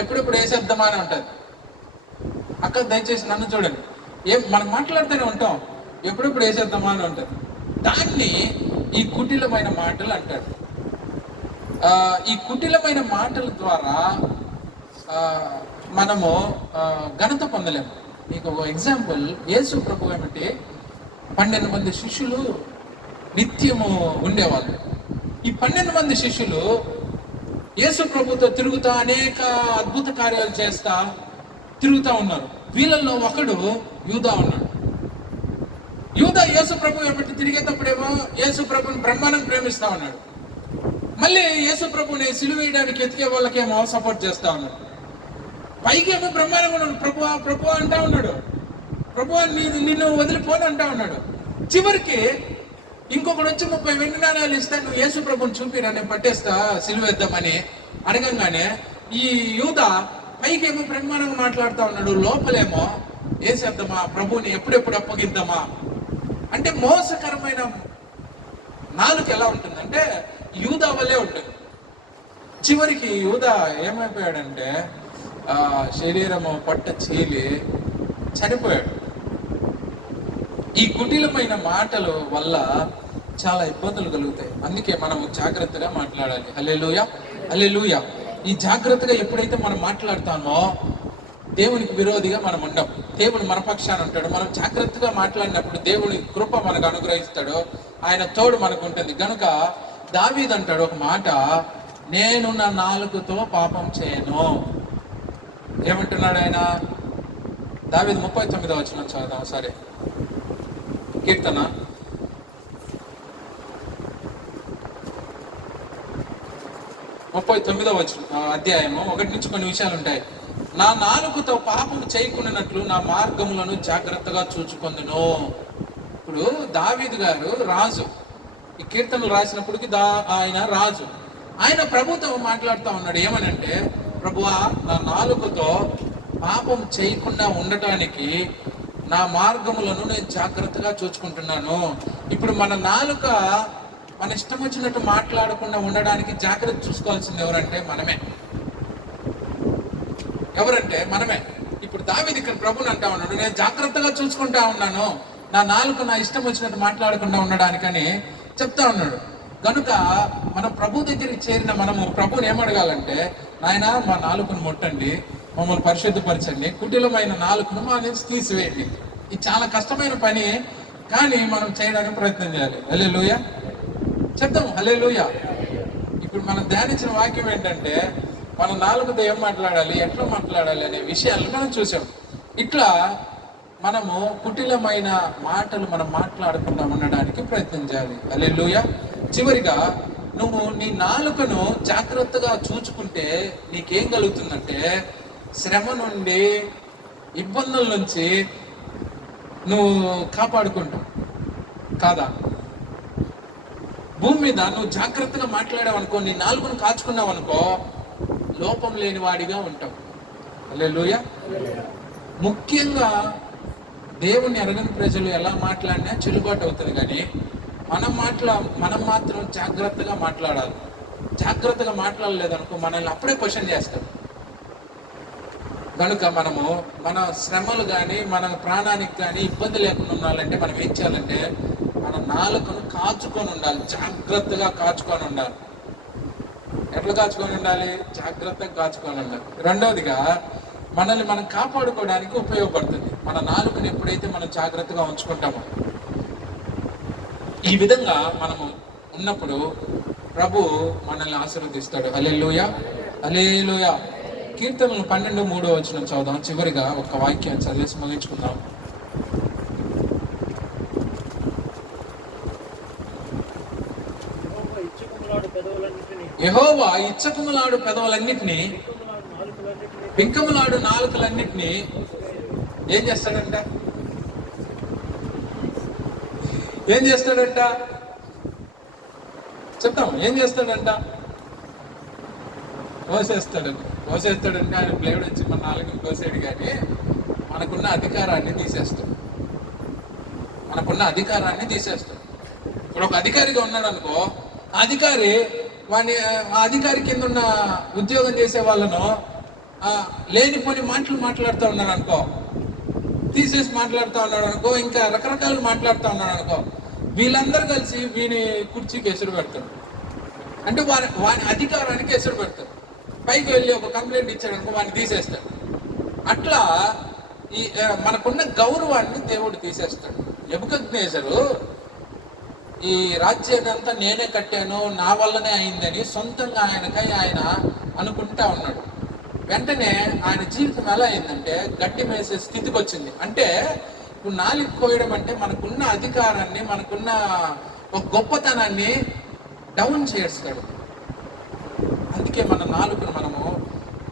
ఎప్పుడెప్పుడు వేసేద్దామా అని ఉంటుంది. అక్కడ దయచేసి నన్ను చూడండి, మనం మాట్లాడుతూనే ఉంటాం, ఎప్పుడెప్పుడు వేసేద్దామా అని ఉంటుంది. దాన్ని ఈ కుటిలమైన మాటలు అంటారు. ఈ కుటిలమైన మాటల ద్వారా మనము ఘనత పొందలేము. మీకు ఒక ఎగ్జాంపుల్, యేసు ప్రభు ఏమిటి, 12 మంది శిష్యులు నిత్యము ఉండేవాళ్ళు. ఈ 12 మంది శిష్యులు యేసు ప్రభుతో తిరుగుతా అనేక అద్భుత కార్యాలు చేస్తా తిరుగుతా ఉన్నారు. వీళ్ళల్లో ఒకడు యూదా ఉన్నాడు. యూదా యేసు ప్రభు ఎప్పటి తిరిగేటప్పుడేమో యేసు ప్రభుని బ్రహ్మాండం ప్రేమిస్తా ఉన్నాడు. మళ్ళీ యేసు ప్రభుని సిలువేయడానికి ఎతికే వాళ్ళకేమో సపోర్ట్ చేస్తా ఉన్నాడు. పైకి ఏమో బ్రహ్మాండంగా ఉన్నాడు. ప్రభు ప్రభు అంటా ఉన్నాడు. ప్రభు నిన్ను వదిలిపోను అంటా ఉన్నాడు. చివరికి ఇంకొకడు వచ్చి 30 వెండి నాణాలు ఇస్తా, నువ్వు యేసు ప్రభుని చూపిరా, నేను పట్టేస్తా సిలువేద్దామని అడగంగానే ఈ యూదా పైకి ఏమో బ్రహ్మాండంగా మాట్లాడుతూ ఉన్నాడు, లోపలేమో ఏసేద్దామా, ప్రభుని ఎప్పుడెప్పుడు అప్పగిద్దామా అంటే మోసకరమైన నాలుక ఎలా ఉంటుందంటే యూదా వల్లే ఉంటుంది. చివరికి యూదా ఏమైపోయాడంటే శరీరము పట్ట చీలి చనిపోయాడు. ఈ కుటిలమైన మాటల వల్ల చాలా ఇబ్బందులు కలుగుతాయి. అందుకే మనం జాగ్రత్తగా మాట్లాడాలి. హల్లెలూయా, హల్లెలూయా. ఈ జాగ్రత్తగా ఎప్పుడైతే మనం మాట్లాడతామో దేవునికి విరోధిగా మనం ఉండం. దేవుడు మన పక్షాన ఉంటాడు. మనం జాగ్రత్తగా మాట్లాడినప్పుడు దేవుని కృప మనకు అనుగ్రహిస్తాడు. ఆయన తోడు మనకు ఉంటుంది. కనుక దావీదు అంటాడు ఒక మాట, నేను నా నాలుకతో పాపం చేయను. ఏమంటున్నాడు ఆయన? దావీదు 39వ వచనం చదువుదాం సరే. కీర్తన 39వ అధ్యాయము 1 నుంచి కొన్ని విషయాలు ఉంటాయి. నా నాలుకతో పాపం చేయకున్నట్లు నా మార్గములను జాగ్రత్తగా చూచుకొందును. ఇప్పుడు దావీదు గారు రాజు. ఈ కీర్తనలు రాసినప్పటికీ ఆయన రాజు. ఆయన ప్రభుతో మాట్లాడుతూ ఉన్నాడు. ఏమనంటే, ప్రభువా, నా నాలుకతో పాపం చేయకుండా ఉండటానికి నా మార్గములను నేను జాగ్రత్తగా చూసుకుంటున్నాను. ఇప్పుడు మన నాలుక మన ఇష్టం వచ్చినట్టు మాట్లాడకుండా ఉండడానికి జాగ్రత్త చూసుకోవాల్సింది ఎవరంటే మనమే. ఎవరంటే మనమే. ఇప్పుడు దావీదు ఇక్కడ ప్రభుని అంటా ఉన్నాడు, నేను జాగ్రత్తగా చూసుకుంటా ఉన్నాను, నా నాలుక నా ఇష్టం వచ్చినట్టు మాట్లాడకుండా ఉండడానికని చెప్తా ఉన్నాడు. కనుక మనం ప్రభు దగ్గరికి చేరిన మనము ప్రభుని ఏమడగాలంటే, నాయన మా నాలుకను ముట్టండి, మమ్మల్ని పరిశుద్ధపరచండి, కుటిలమైన నాలుకను మా నుంచి తీసివేయండి. ఇది చాలా కష్టమైన పని, కానీ మనం చేయడానికి ప్రయత్నం చేయాలి. హల్లెలూయా చెప్తాము. హల్లెలూయా. ఇప్పుడు మనం ధ్యానించిన వాక్యం ఏంటంటే, మన నాలుగుతో ఏం మాట్లాడాలి, ఎట్లా మాట్లాడాలి అనే విషయాలను మనం చూసాం. ఇట్లా మనము కుటిలమైన మాటలు మనం మాట్లాడకుండా ఉండడానికి ప్రయత్నం చేయాలి. హల్లెలూయా. చివరిగా నువ్వు నీ నాలుకను జాగ్రత్తగా చూచుకుంటే నీకేం కలుగుతుందంటే, శ్రమ నుండి, ఇబ్బందుల నుంచి నువ్వు కాపాడుకుంటావు కాదా? భూమి మీద నువ్వు జాగ్రత్తగా మాట్లాడావు అనుకో, నీ నాలుగును కాచుకున్నావు అనుకో, లోపం లేని వాడిగా ఉంటావు. హల్లెలూయా. ముఖ్యంగా దేవుని ఎరగని ప్రజలు ఎలా మాట్లాడినా చెల్లుబాటు అవుతుంది, కానీ మనం మాత్రం జాగ్రత్తగా మాట్లాడాలి. జాగ్రత్తగా మాట్లాడలేదనుకో మనల్ని అప్పుడే క్వశ్చన్ చేస్తారు. కనుక మనము మన శ్రమలు కానీ మన ప్రాణానికి కానీ ఇబ్బంది లేకుండా ఉండాలంటే మనం ఏం చేయాలంటే, మన నాలుకను కాచుకొని ఉండాలి, జాగ్రత్తగా కాచుకొని ఉండాలి. ఎట్లా కాచుకొని ఉండాలి? జాగ్రత్తగా కాచుకొని ఉండాలి. రెండవదిగా మనల్ని మనం కాపాడుకోవడానికి ఉపయోగపడుతుంది మన నాలుకను ఎప్పుడైతే మనం జాగ్రత్తగా ఉంచుకుంటామో. ఈ విధంగా మనము ఉన్నప్పుడు ప్రభు మనల్ని ఆశీర్వదిస్తాడు. హల్లెలూయా, హల్లెలూయా. కీర్తనలు 12:3 వచనం చదువుదాం. చివరిగా ఒక వాక్యం చదివేసి ముగించుకుందాం. యెహోవా ఇచ్చకములాడు పెదవులన్నిటినీ, బింకములాడు నాలుకలన్నిటినీ ఏం చేస్తాడంట? ఏం చేస్తాడంట? చెప్తాం. ఏం చేస్తాడంట? కోసేస్తాడంటే ఆయన బ్లేడ్ వచ్చి మన నాలుగుని కోసాడు, కానీ మనకున్న అధికారాన్ని తీసేస్తాడు. ఇప్పుడు ఒక అధికారిగా ఉన్నాడు అనుకో, అధికారి ఆ అధికారి కింద ఉన్న ఉద్యోగం చేసే వాళ్ళను లేనిపోని మాటలు మాట్లాడుతూ ఉన్నాడు అనుకో, తీసేసి మాట్లాడుతూ ఉన్నాడు అనుకో, ఇంకా రకరకాలుగా మాట్లాడుతూ ఉన్నాడు అనుకో, వీళ్ళందరూ కలిసి వీని కుర్చీకి ఎసురు పెడతారు. అంటే వాని అధికారానికి ఎసురు పెడతారు. పైకి వెళ్ళి ఒక కంప్లైంట్ ఇచ్చాడు అనుకో, వాడిని తీసేస్తాడు. అట్లా మనకున్న గౌరవాన్ని దేవుడు తీసేస్తాడు. నెబుకద్నెజరు ఈ రాజ్యాన్ని అంతా నేనే కట్టాను, నా వల్లనే అయిందని సొంతంగా ఆయన అనుకుంటా ఉన్నాడు. వెంటనే ఆయన జీవితం ఎలా అయిందంటే గడ్డి మేసే స్థితికి వచ్చింది. అంటే ఇప్పుడు నాలుగు కోయడం అంటే మనకున్న అధికారాన్ని, మనకున్న ఒక గొప్పతనాన్ని డౌన్ చేస్తాడు. అందుకే మన నాలుగును మనము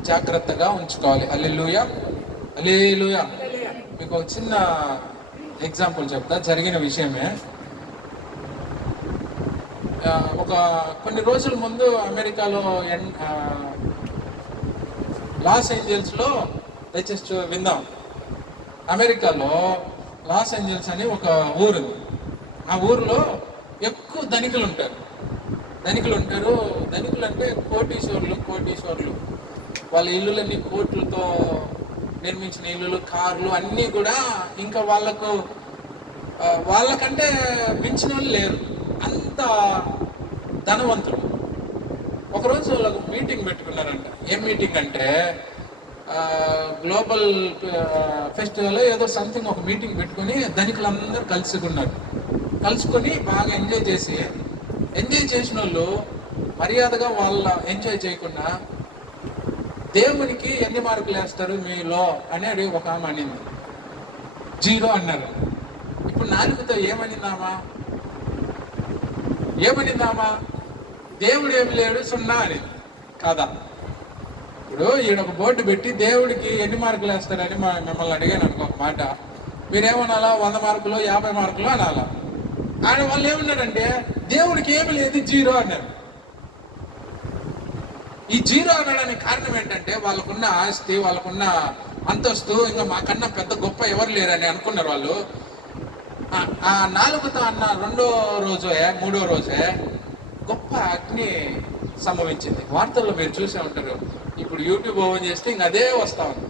జాగ్రత్తగా ఉంచుకోవాలి. హల్లెలూయా, హల్లెలూయా. మీకు ఒక చిన్న ఎగ్జాంపుల్ చెప్తా, జరిగిన విషయమే. కొన్ని రోజుల ముందు అమెరికాలో లాస్ ఏంజల్స్లో, దయచేసి విందాం, అమెరికాలో లాస్ ఏంజల్స్ అని ఒక ఊరు ఉంది. ఆ ఊరిలో ఎక్కువ ధనికులు ఉంటారు. ధనికులు అంటే కోటీశ్వర్లు. వాళ్ళ ఇల్లులన్నీ కోట్లతో నిర్మించిన ఇల్లులు, కార్లు అన్నీ కూడా ఇంకా వాళ్ళకంటే మించిన వాళ్ళు లేరు, అంత ధనవంతులు. ఒకరోజు వాళ్ళకు మీటింగ్ పెట్టుకున్నారంట. ఏం మీటింగ్ అంటే గ్లోబల్ ఫెస్టివల్ ఏదో సంథింగ్ ఒక మీటింగ్ పెట్టుకొని ధనికులందరూ కలుసుకొని బాగా ఎంజాయ్ చేసిన వాళ్ళు మర్యాదగా వాళ్ళ ఎంజాయ్ చేయకుండా దేవునికి ఎన్ని మార్కులు వేస్తారు మీలో అని అడిగి ఒక ఆమె అనింది. 0 అన్నారు. ఇప్పుడు నాలుగుతో ఏమనిందామా? దేవుడు ఏమి లేడు, 0 అని కాదా? ఇప్పుడు ఈయన ఒక బోర్డు పెట్టి దేవుడికి ఎన్ని మార్కులు వేస్తారని మిమ్మల్ని అడిగాను అనుకో ఒక మాట, మీరేమనాలా? 100 మార్కులు 50 మార్కులు అనాలా? ఆయన వాళ్ళు ఏమన్నారంటే దేవుడికి ఏమి లేదు, 0 అన్నారు. ఈ 0 అనడానికి కారణం ఏంటంటే వాళ్ళకున్న ఆస్తి, వాళ్ళకున్న అంతస్తు ఇంకా మాకన్నా పెద్ద గొప్ప ఎవరు లేరని అనుకున్నారు వాళ్ళు. ఆ 4తో అన్న 3వ రోజే గొప్ప అగ్ని సంభవించింది. వార్తల్లో మీరు చూసే ఉంటారు. ఇప్పుడు యూట్యూబ్ ఓపెన్ చేస్తే ఇంక అదే వస్తా ఉంది.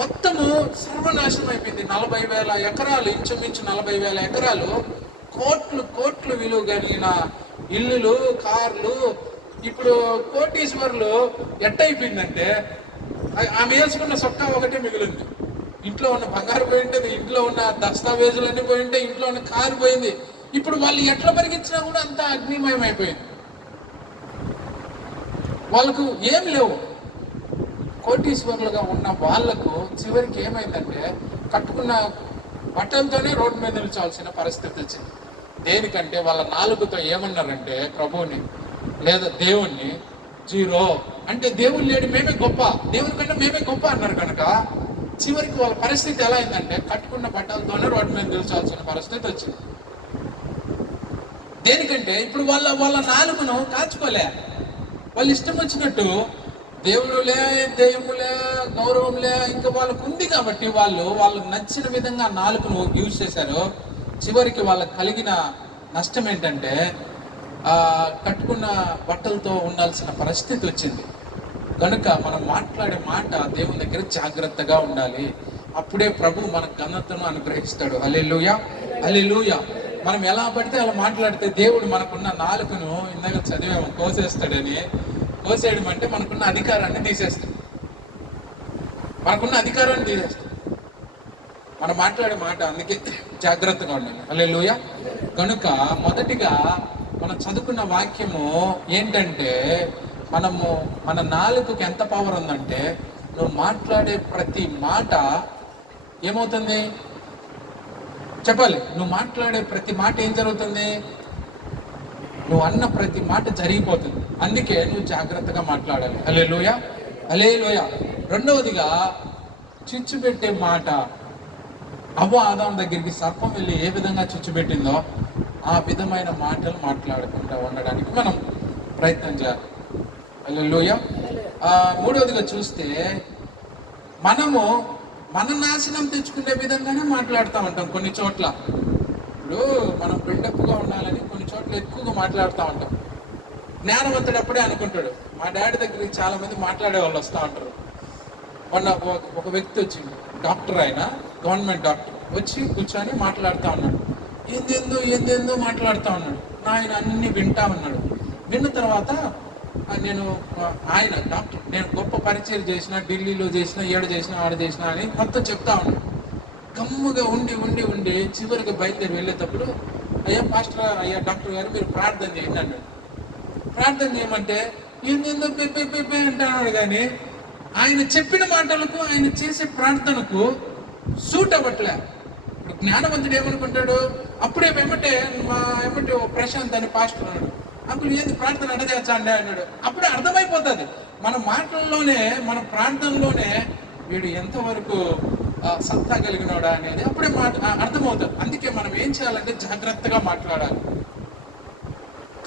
మొత్తము సర్వనాశనం అయిపోయింది. 40,000 ఎకరాలు, ఇంచుమించు 40,000 ఎకరాలు, కోట్లు విలువ కలిగిన ఇల్లులు, కార్లు. ఇప్పుడు కోటీశ్వర్లు ఎట్టయిపోయిందంటే ఆమె వేసుకున్న సొక్కా ఒకటే మిగిలింది. ఇంట్లో ఉన్న బంగారు పోయింటది, ఇంట్లో ఉన్న దస్తావేజులన్నీ పోయింటే, ఇంట్లో ఉన్న కారు పోయింది. ఇప్పుడు వాళ్ళు ఎట్లా పరిగించినా కూడా అంత అగ్నిమయం అయిపోయింది. వాళ్ళకు ఏం లేవు. కోటీశ్వరులుగా ఉన్న వాళ్లకు చివరికి ఏమైందంటే కట్టుకున్న బట్టలతోనే రోడ్డు మీద నిల్చోవాల్సిన పరిస్థితి వచ్చింది. దేనికంటే వాళ్ళ 4తో ఏమన్నారంటే ప్రభువుని లేదా దేవుణ్ణి 0 అంటే దేవుడు లేడు, మేమే గొప్ప, దేవుని కంటే మేమే గొప్ప అన్నారు. కనుక చివరికి వాళ్ళ పరిస్థితి ఎలా అయిందంటే కట్టుకున్న బట్టలతోనే రోడ్డు మీద నిల్చోవాల్సిన పరిస్థితి వచ్చింది. దేనికంటే ఇప్పుడు వాళ్ళ 4ను కాచుకోలే. వాళ్ళు ఇష్టం వచ్చినట్టు దేవుడులే, దెయ్యములే, గౌరవంలే ఇంకా వాళ్ళకు ఉంది కాబట్టి వాళ్ళకు నచ్చిన విధంగా 4ను యూజ్ చేశారు. చివరికి వాళ్ళకి కలిగిన నష్టం ఏంటంటే కట్టుకున్న బట్టలతో ఉండాల్సిన పరిస్థితి వచ్చింది. కనుక మనం మాట్లాడే మాట దేవుని దగ్గర జాగ్రత్తగా ఉండాలి. అప్పుడే ప్రభు మన ఘనతను అనుగ్రహిస్తాడు. హల్లెలూయా, హల్లెలూయా. మనం ఎలా పడితే అలా మాట్లాడితే దేవుడు మనకున్న 4ను ఇందాక చదివాము కోసేస్తాడని. కోసేయడం అంటే మనకున్న అధికారాన్ని తీసేస్తాడు. మనం మాట్లాడే మాట అందుకే జాగ్రత్తగా ఉండాలి. హల్లెలూయా. కనుక మొదటిగా మనం చదువుకున్న వాక్యము ఏంటంటే మన 4కు ఎంత పవర్ ఉందంటే నువ్వు మాట్లాడే ప్రతి మాట ఏమవుతుంది చెప్పాలి. నువ్వు మాట్లాడే ప్రతి మాట ఏం జరుగుతుంది? నువ్వు అన్న ప్రతి మాట జరిగిపోతుంది. అందుకే నువ్వు జాగ్రత్తగా మాట్లాడాలి. హల్లెలూయా, హల్లెలూయా. రెండవదిగా చిచ్చు పెట్టే మాట. ఆదాము దగ్గరికి సర్పం వెళ్ళి ఏ విధంగా చిచ్చు పెట్టిందో ఆ విధమైన మాటలు మాట్లాడకుండా ఉండడానికి మనం ప్రయత్నం చేయాలి. హల్లెలూయా. మూడవదిగా చూస్తే మనము మన నాశనం తెచ్చుకునే విధంగానే మాట్లాడుతూ ఉంటాం కొన్ని చోట్ల. ఇప్పుడు మనం బిల్డప్గా ఉండాలని కొన్ని చోట్ల ఎక్కువగా మాట్లాడుతూ ఉంటాం. జ్ఞానవంతుడు అప్పుడే అనుకుంటాడు. మా డాడీ దగ్గరికి చాలా మంది మాట్లాడే వాళ్ళు వస్తూ ఉంటారు. మొన్న ఒక వ్యక్తి వచ్చింది, డాక్టర్, ఆయన గవర్నమెంట్ డాక్టర్, వచ్చి కూర్చొని మాట్లాడుతూ ఉన్నాడు. ఏందేందో మాట్లాడుతూ ఉన్నాడు. ఆయన అన్ని వింటా ఉన్నాడు. విన్న తర్వాత ఆయన డాక్టర్, నేను గొప్ప పరిచయం చేసిన, ఢిల్లీలో చేసిన, ఆడ చేసిన అని మొత్తం చెప్తా ఉన్నాడు. గమ్ముగా ఉండి చివరికి బయలుదేరి వెళ్ళేటప్పుడు అయ్యా పాస్టర్, అయ్యా డాక్టర్ గారు మీరు ప్రార్థన చేయండి అన్నాడు. ప్రార్థన చేయమంటే ఏందో పెప్పే అంటున్నాడు. కానీ ఆయన చెప్పిన మాటలకు, ఆయన చేసే ప్రార్థనకు సూట్ అవ్వట్లే. జ్ఞానవంతుడు ఏమనుకుంటాడు, అప్పుడే ఏమంటే ఓ ప్రశాంత్ అని పాస్టర్ అన్నాడు, అప్పుడు ఏంది ప్రార్థన అడగచ్చండి అన్నాడు. అప్పుడే అర్థమైపోతుంది మన మాటల్లోనే, మన ప్రార్థనలోనే వీడు ఎంతవరకు సత్తా కలిగినోడా అనేది అప్పుడే అర్థమవుతుంది. అందుకే మనం ఏం చేయాలంటే జాగ్రత్తగా మాట్లాడాలి.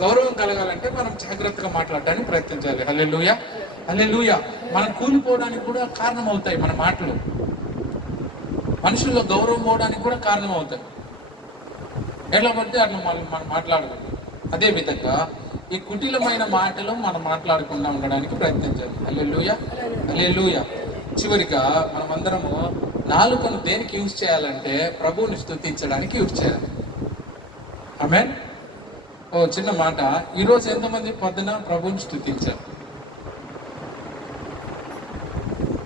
గౌరవం కలగాలంటే మనం జాగ్రత్తగా మాట్లాడడానికి ప్రయత్నించాలి. హల్లెలూయా, హల్లెలూయా. మనం కూలిపోవడానికి కూడా కారణం అవుతాయి మన మాటలు. మనుషుల్లో గౌరవం పోవడానికి కూడా కారణం అవుతాయి. ఎట్లా పడితే అట్లా మనం మాట్లాడకూడదు. అదే విధంగా ఈ కుటిలమైన మాటలు మనం మాట్లాడకుండా ఉండడానికి ప్రయత్నించాలి. హల్లెలూయా, హల్లెలూయా. చివరిగా మనం అందరము నాలుకను దేనికి యూజ్ చేయాలంటే ప్రభువుని స్తుతించడానికి యూజ్ చేయాలి. ఆమేన్. ఓ చిన్న మాట, ఈరోజు ఎంతమంది పొద్దున ప్రభువుని స్తుతించారు?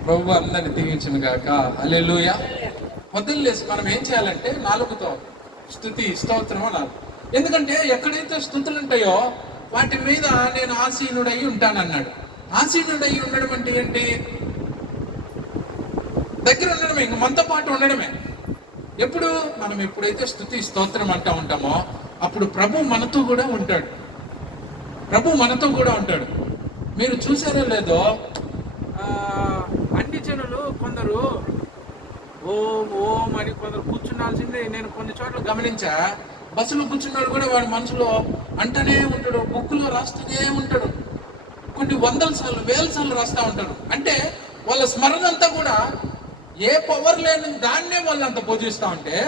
ప్రభు అందరిని దీవించును గాక. హల్లెలూయా. పొద్దున్న లేసి మనం ఏం చేయాలంటే నాలుగుతో స్తుతి స్తోత్రం అనాలి. ఎందుకంటే ఎక్కడైతే స్తుతులు ఉంటాయో వాటి మీద నేను ఆసీనుడై ఉంటానన్నాడు. ఆసీనుడై ఉండడం అంటే ఏంటి? దగ్గర ఉండడమే, ఇంక మనతో పాటు ఉండడమే. మనం ఎప్పుడైతే స్తుతి స్తోత్రం అంటూ ఉంటామో అప్పుడు ప్రభు మనతో కూడా ఉంటాడు. ప్రభు మనతో కూడా ఉంటాడు. మీరు చూసారో లేదో, అన్ని జనులు కొందరు ఓం ఓం అని కొందరు కూర్చున్నాల్సిందే. నేను కొన్ని చోట్ల గమనించా, బస్సులో కూర్చున్నాడు కూడా వాడి మనసులో అంటనే ఉంటాడు, బుక్కులో రాస్తూనే ఉంటాడు. కొన్ని వందల సార్లు, వేల సార్లు రాస్తూ ఉంటాడు. అంటే వాళ్ళ స్మరణ అంతా కూడా ఏ పవర్ లేని దాన్నే వాళ్ళంతా పూజిస్తూ ఉంటే,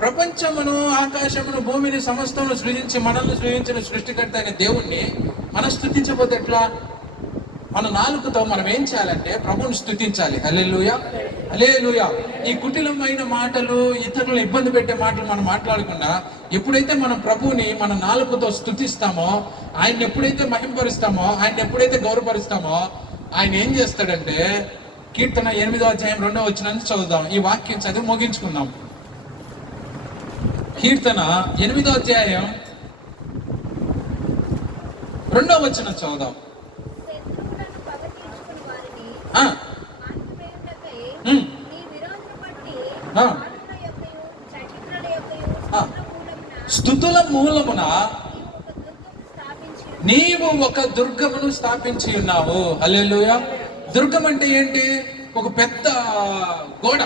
ప్రపంచమును ఆకాశమును భూమిని సమస్తమును సృజించి మనల్ని సృజించిన సృష్టికర్త అయిన దేవుణ్ణి మనం స్తుతించకపోతే ఎట్లా? మన నాలుకతో మనం ఏం చేయాలంటే ప్రభువుని స్తుతించాలి. హల్లెలూయా, హల్లెలూయా. ఈ కుటిలమైన మాటలు, ఇతరులను ఇబ్బంది పెట్టే మాటలు మనం మాట్లాడకుండా ఎప్పుడైతే మనం ప్రభువుని మన నాలుకతో స్తుతిస్తామో, ఆయన ఎప్పుడైతే మహింపరుస్తామో, ఆయన ఎప్పుడైతే గౌరవపరుస్తామో, ఆయన ఏం చేస్తాడంటే, కీర్తన 8వ అధ్యాయం 2వ వచనం చదువుదాం. ఈ వాక్యం చదివి ముగించుకుందాం. కీర్తన 8వ అధ్యాయం 2వ వచనం చదువుదాం. స్తుతుల మూలమున నీవు ఒక దుర్గమును స్థాపించి ఉన్నావు. హల్లెలూయా. దుర్గం అంటే ఏంటి? ఒక పెద్ద గోడ,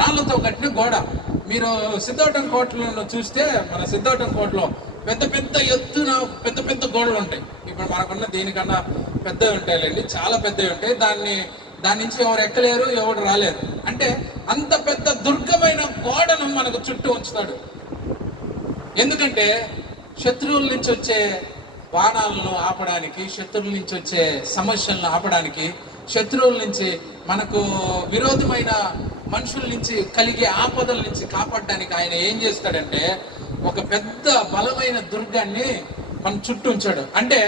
రాళ్లతో కట్టిన గోడ. మీరు సిద్ధవటం కోటలో చూస్తే, మన సిద్ధవటం కోటలో పెద్ద పెద్ద ఎత్తున పెద్ద పెద్ద గోడలు ఉంటాయి. ఇప్పుడు మనకున్న దీనికన్నా పెద్దవి ఉంటాయిలేండి, చాలా పెద్దవి ఉంటాయి. దాని నుంచి ఎవరు ఎక్కలేరు, ఎవరు రాలేరు. అంటే అంత పెద్ద దుర్గమైన గోడను మనకు చుట్టూ ఉంచుతాడు. ఎందుకంటే శత్రువుల నుంచి వచ్చే బాణాలను ఆపడానికి, శత్రువుల నుంచి వచ్చే సమస్యలను ఆపడానికి, శత్రువుల నుంచి, మనకు విరోధమైన మనుషుల నుంచి కలిగే ఆపదల నుంచి కాపాడడానికి ఆయన ఏం చేస్తాడంటే ఒక పెద్ద బలమైన దుర్గాన్ని మన చుట్టూ ఉంచాడు. అంటే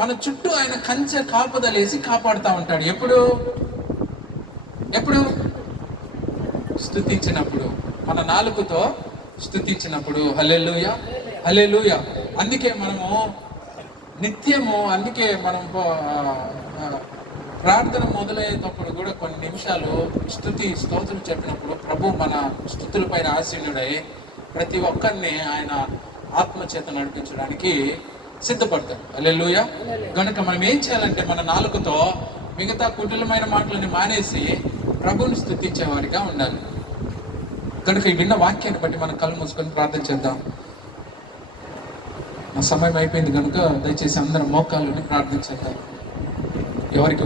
మన చుట్టూ ఆయన కంచె కాపుదలేసి కాపాడుతూ ఉంటాడు. ఎప్పుడు స్తుతించినప్పుడు, మన నాలుకతో స్తుతించినప్పుడు. హల్లెలూయా, హల్లెలూయా. అందుకే మనము నిత్యము, అందుకే మనం ప్రార్థన మొదలయ్యేటప్పుడు కూడా కొన్ని నిమిషాలు స్తుతి స్తోత్రం చెప్పినప్పుడు ప్రభు మన స్తుతుల పైన ఆసీనుడై ప్రతి ఒక్కరిని ఆయన ఆత్మచేత నడిపించడానికి సిద్ధపడతాడు. హల్లెలూయా. కనుక మనం ఏం చేయాలంటే మన నాలుకతో మిగతా కుటిలమైన మాటలని మానేసి ప్రభుని స్తుతించేవారిగా ఉండాలి. కనుక ఈ విన్న వాక్యాన్ని బట్టి మనం కళ్ళు మూసుకొని ప్రార్థన చేద్దాం. నా సమయం అయిపోయింది కనుక దయచేసి అందరం మోకాళ్ళని ప్రార్థన చేద్దాం. ఎవరికి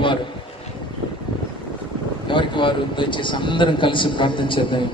వారు దయచేసి అందరం కలిసి ప్రార్థన చేద్దాం.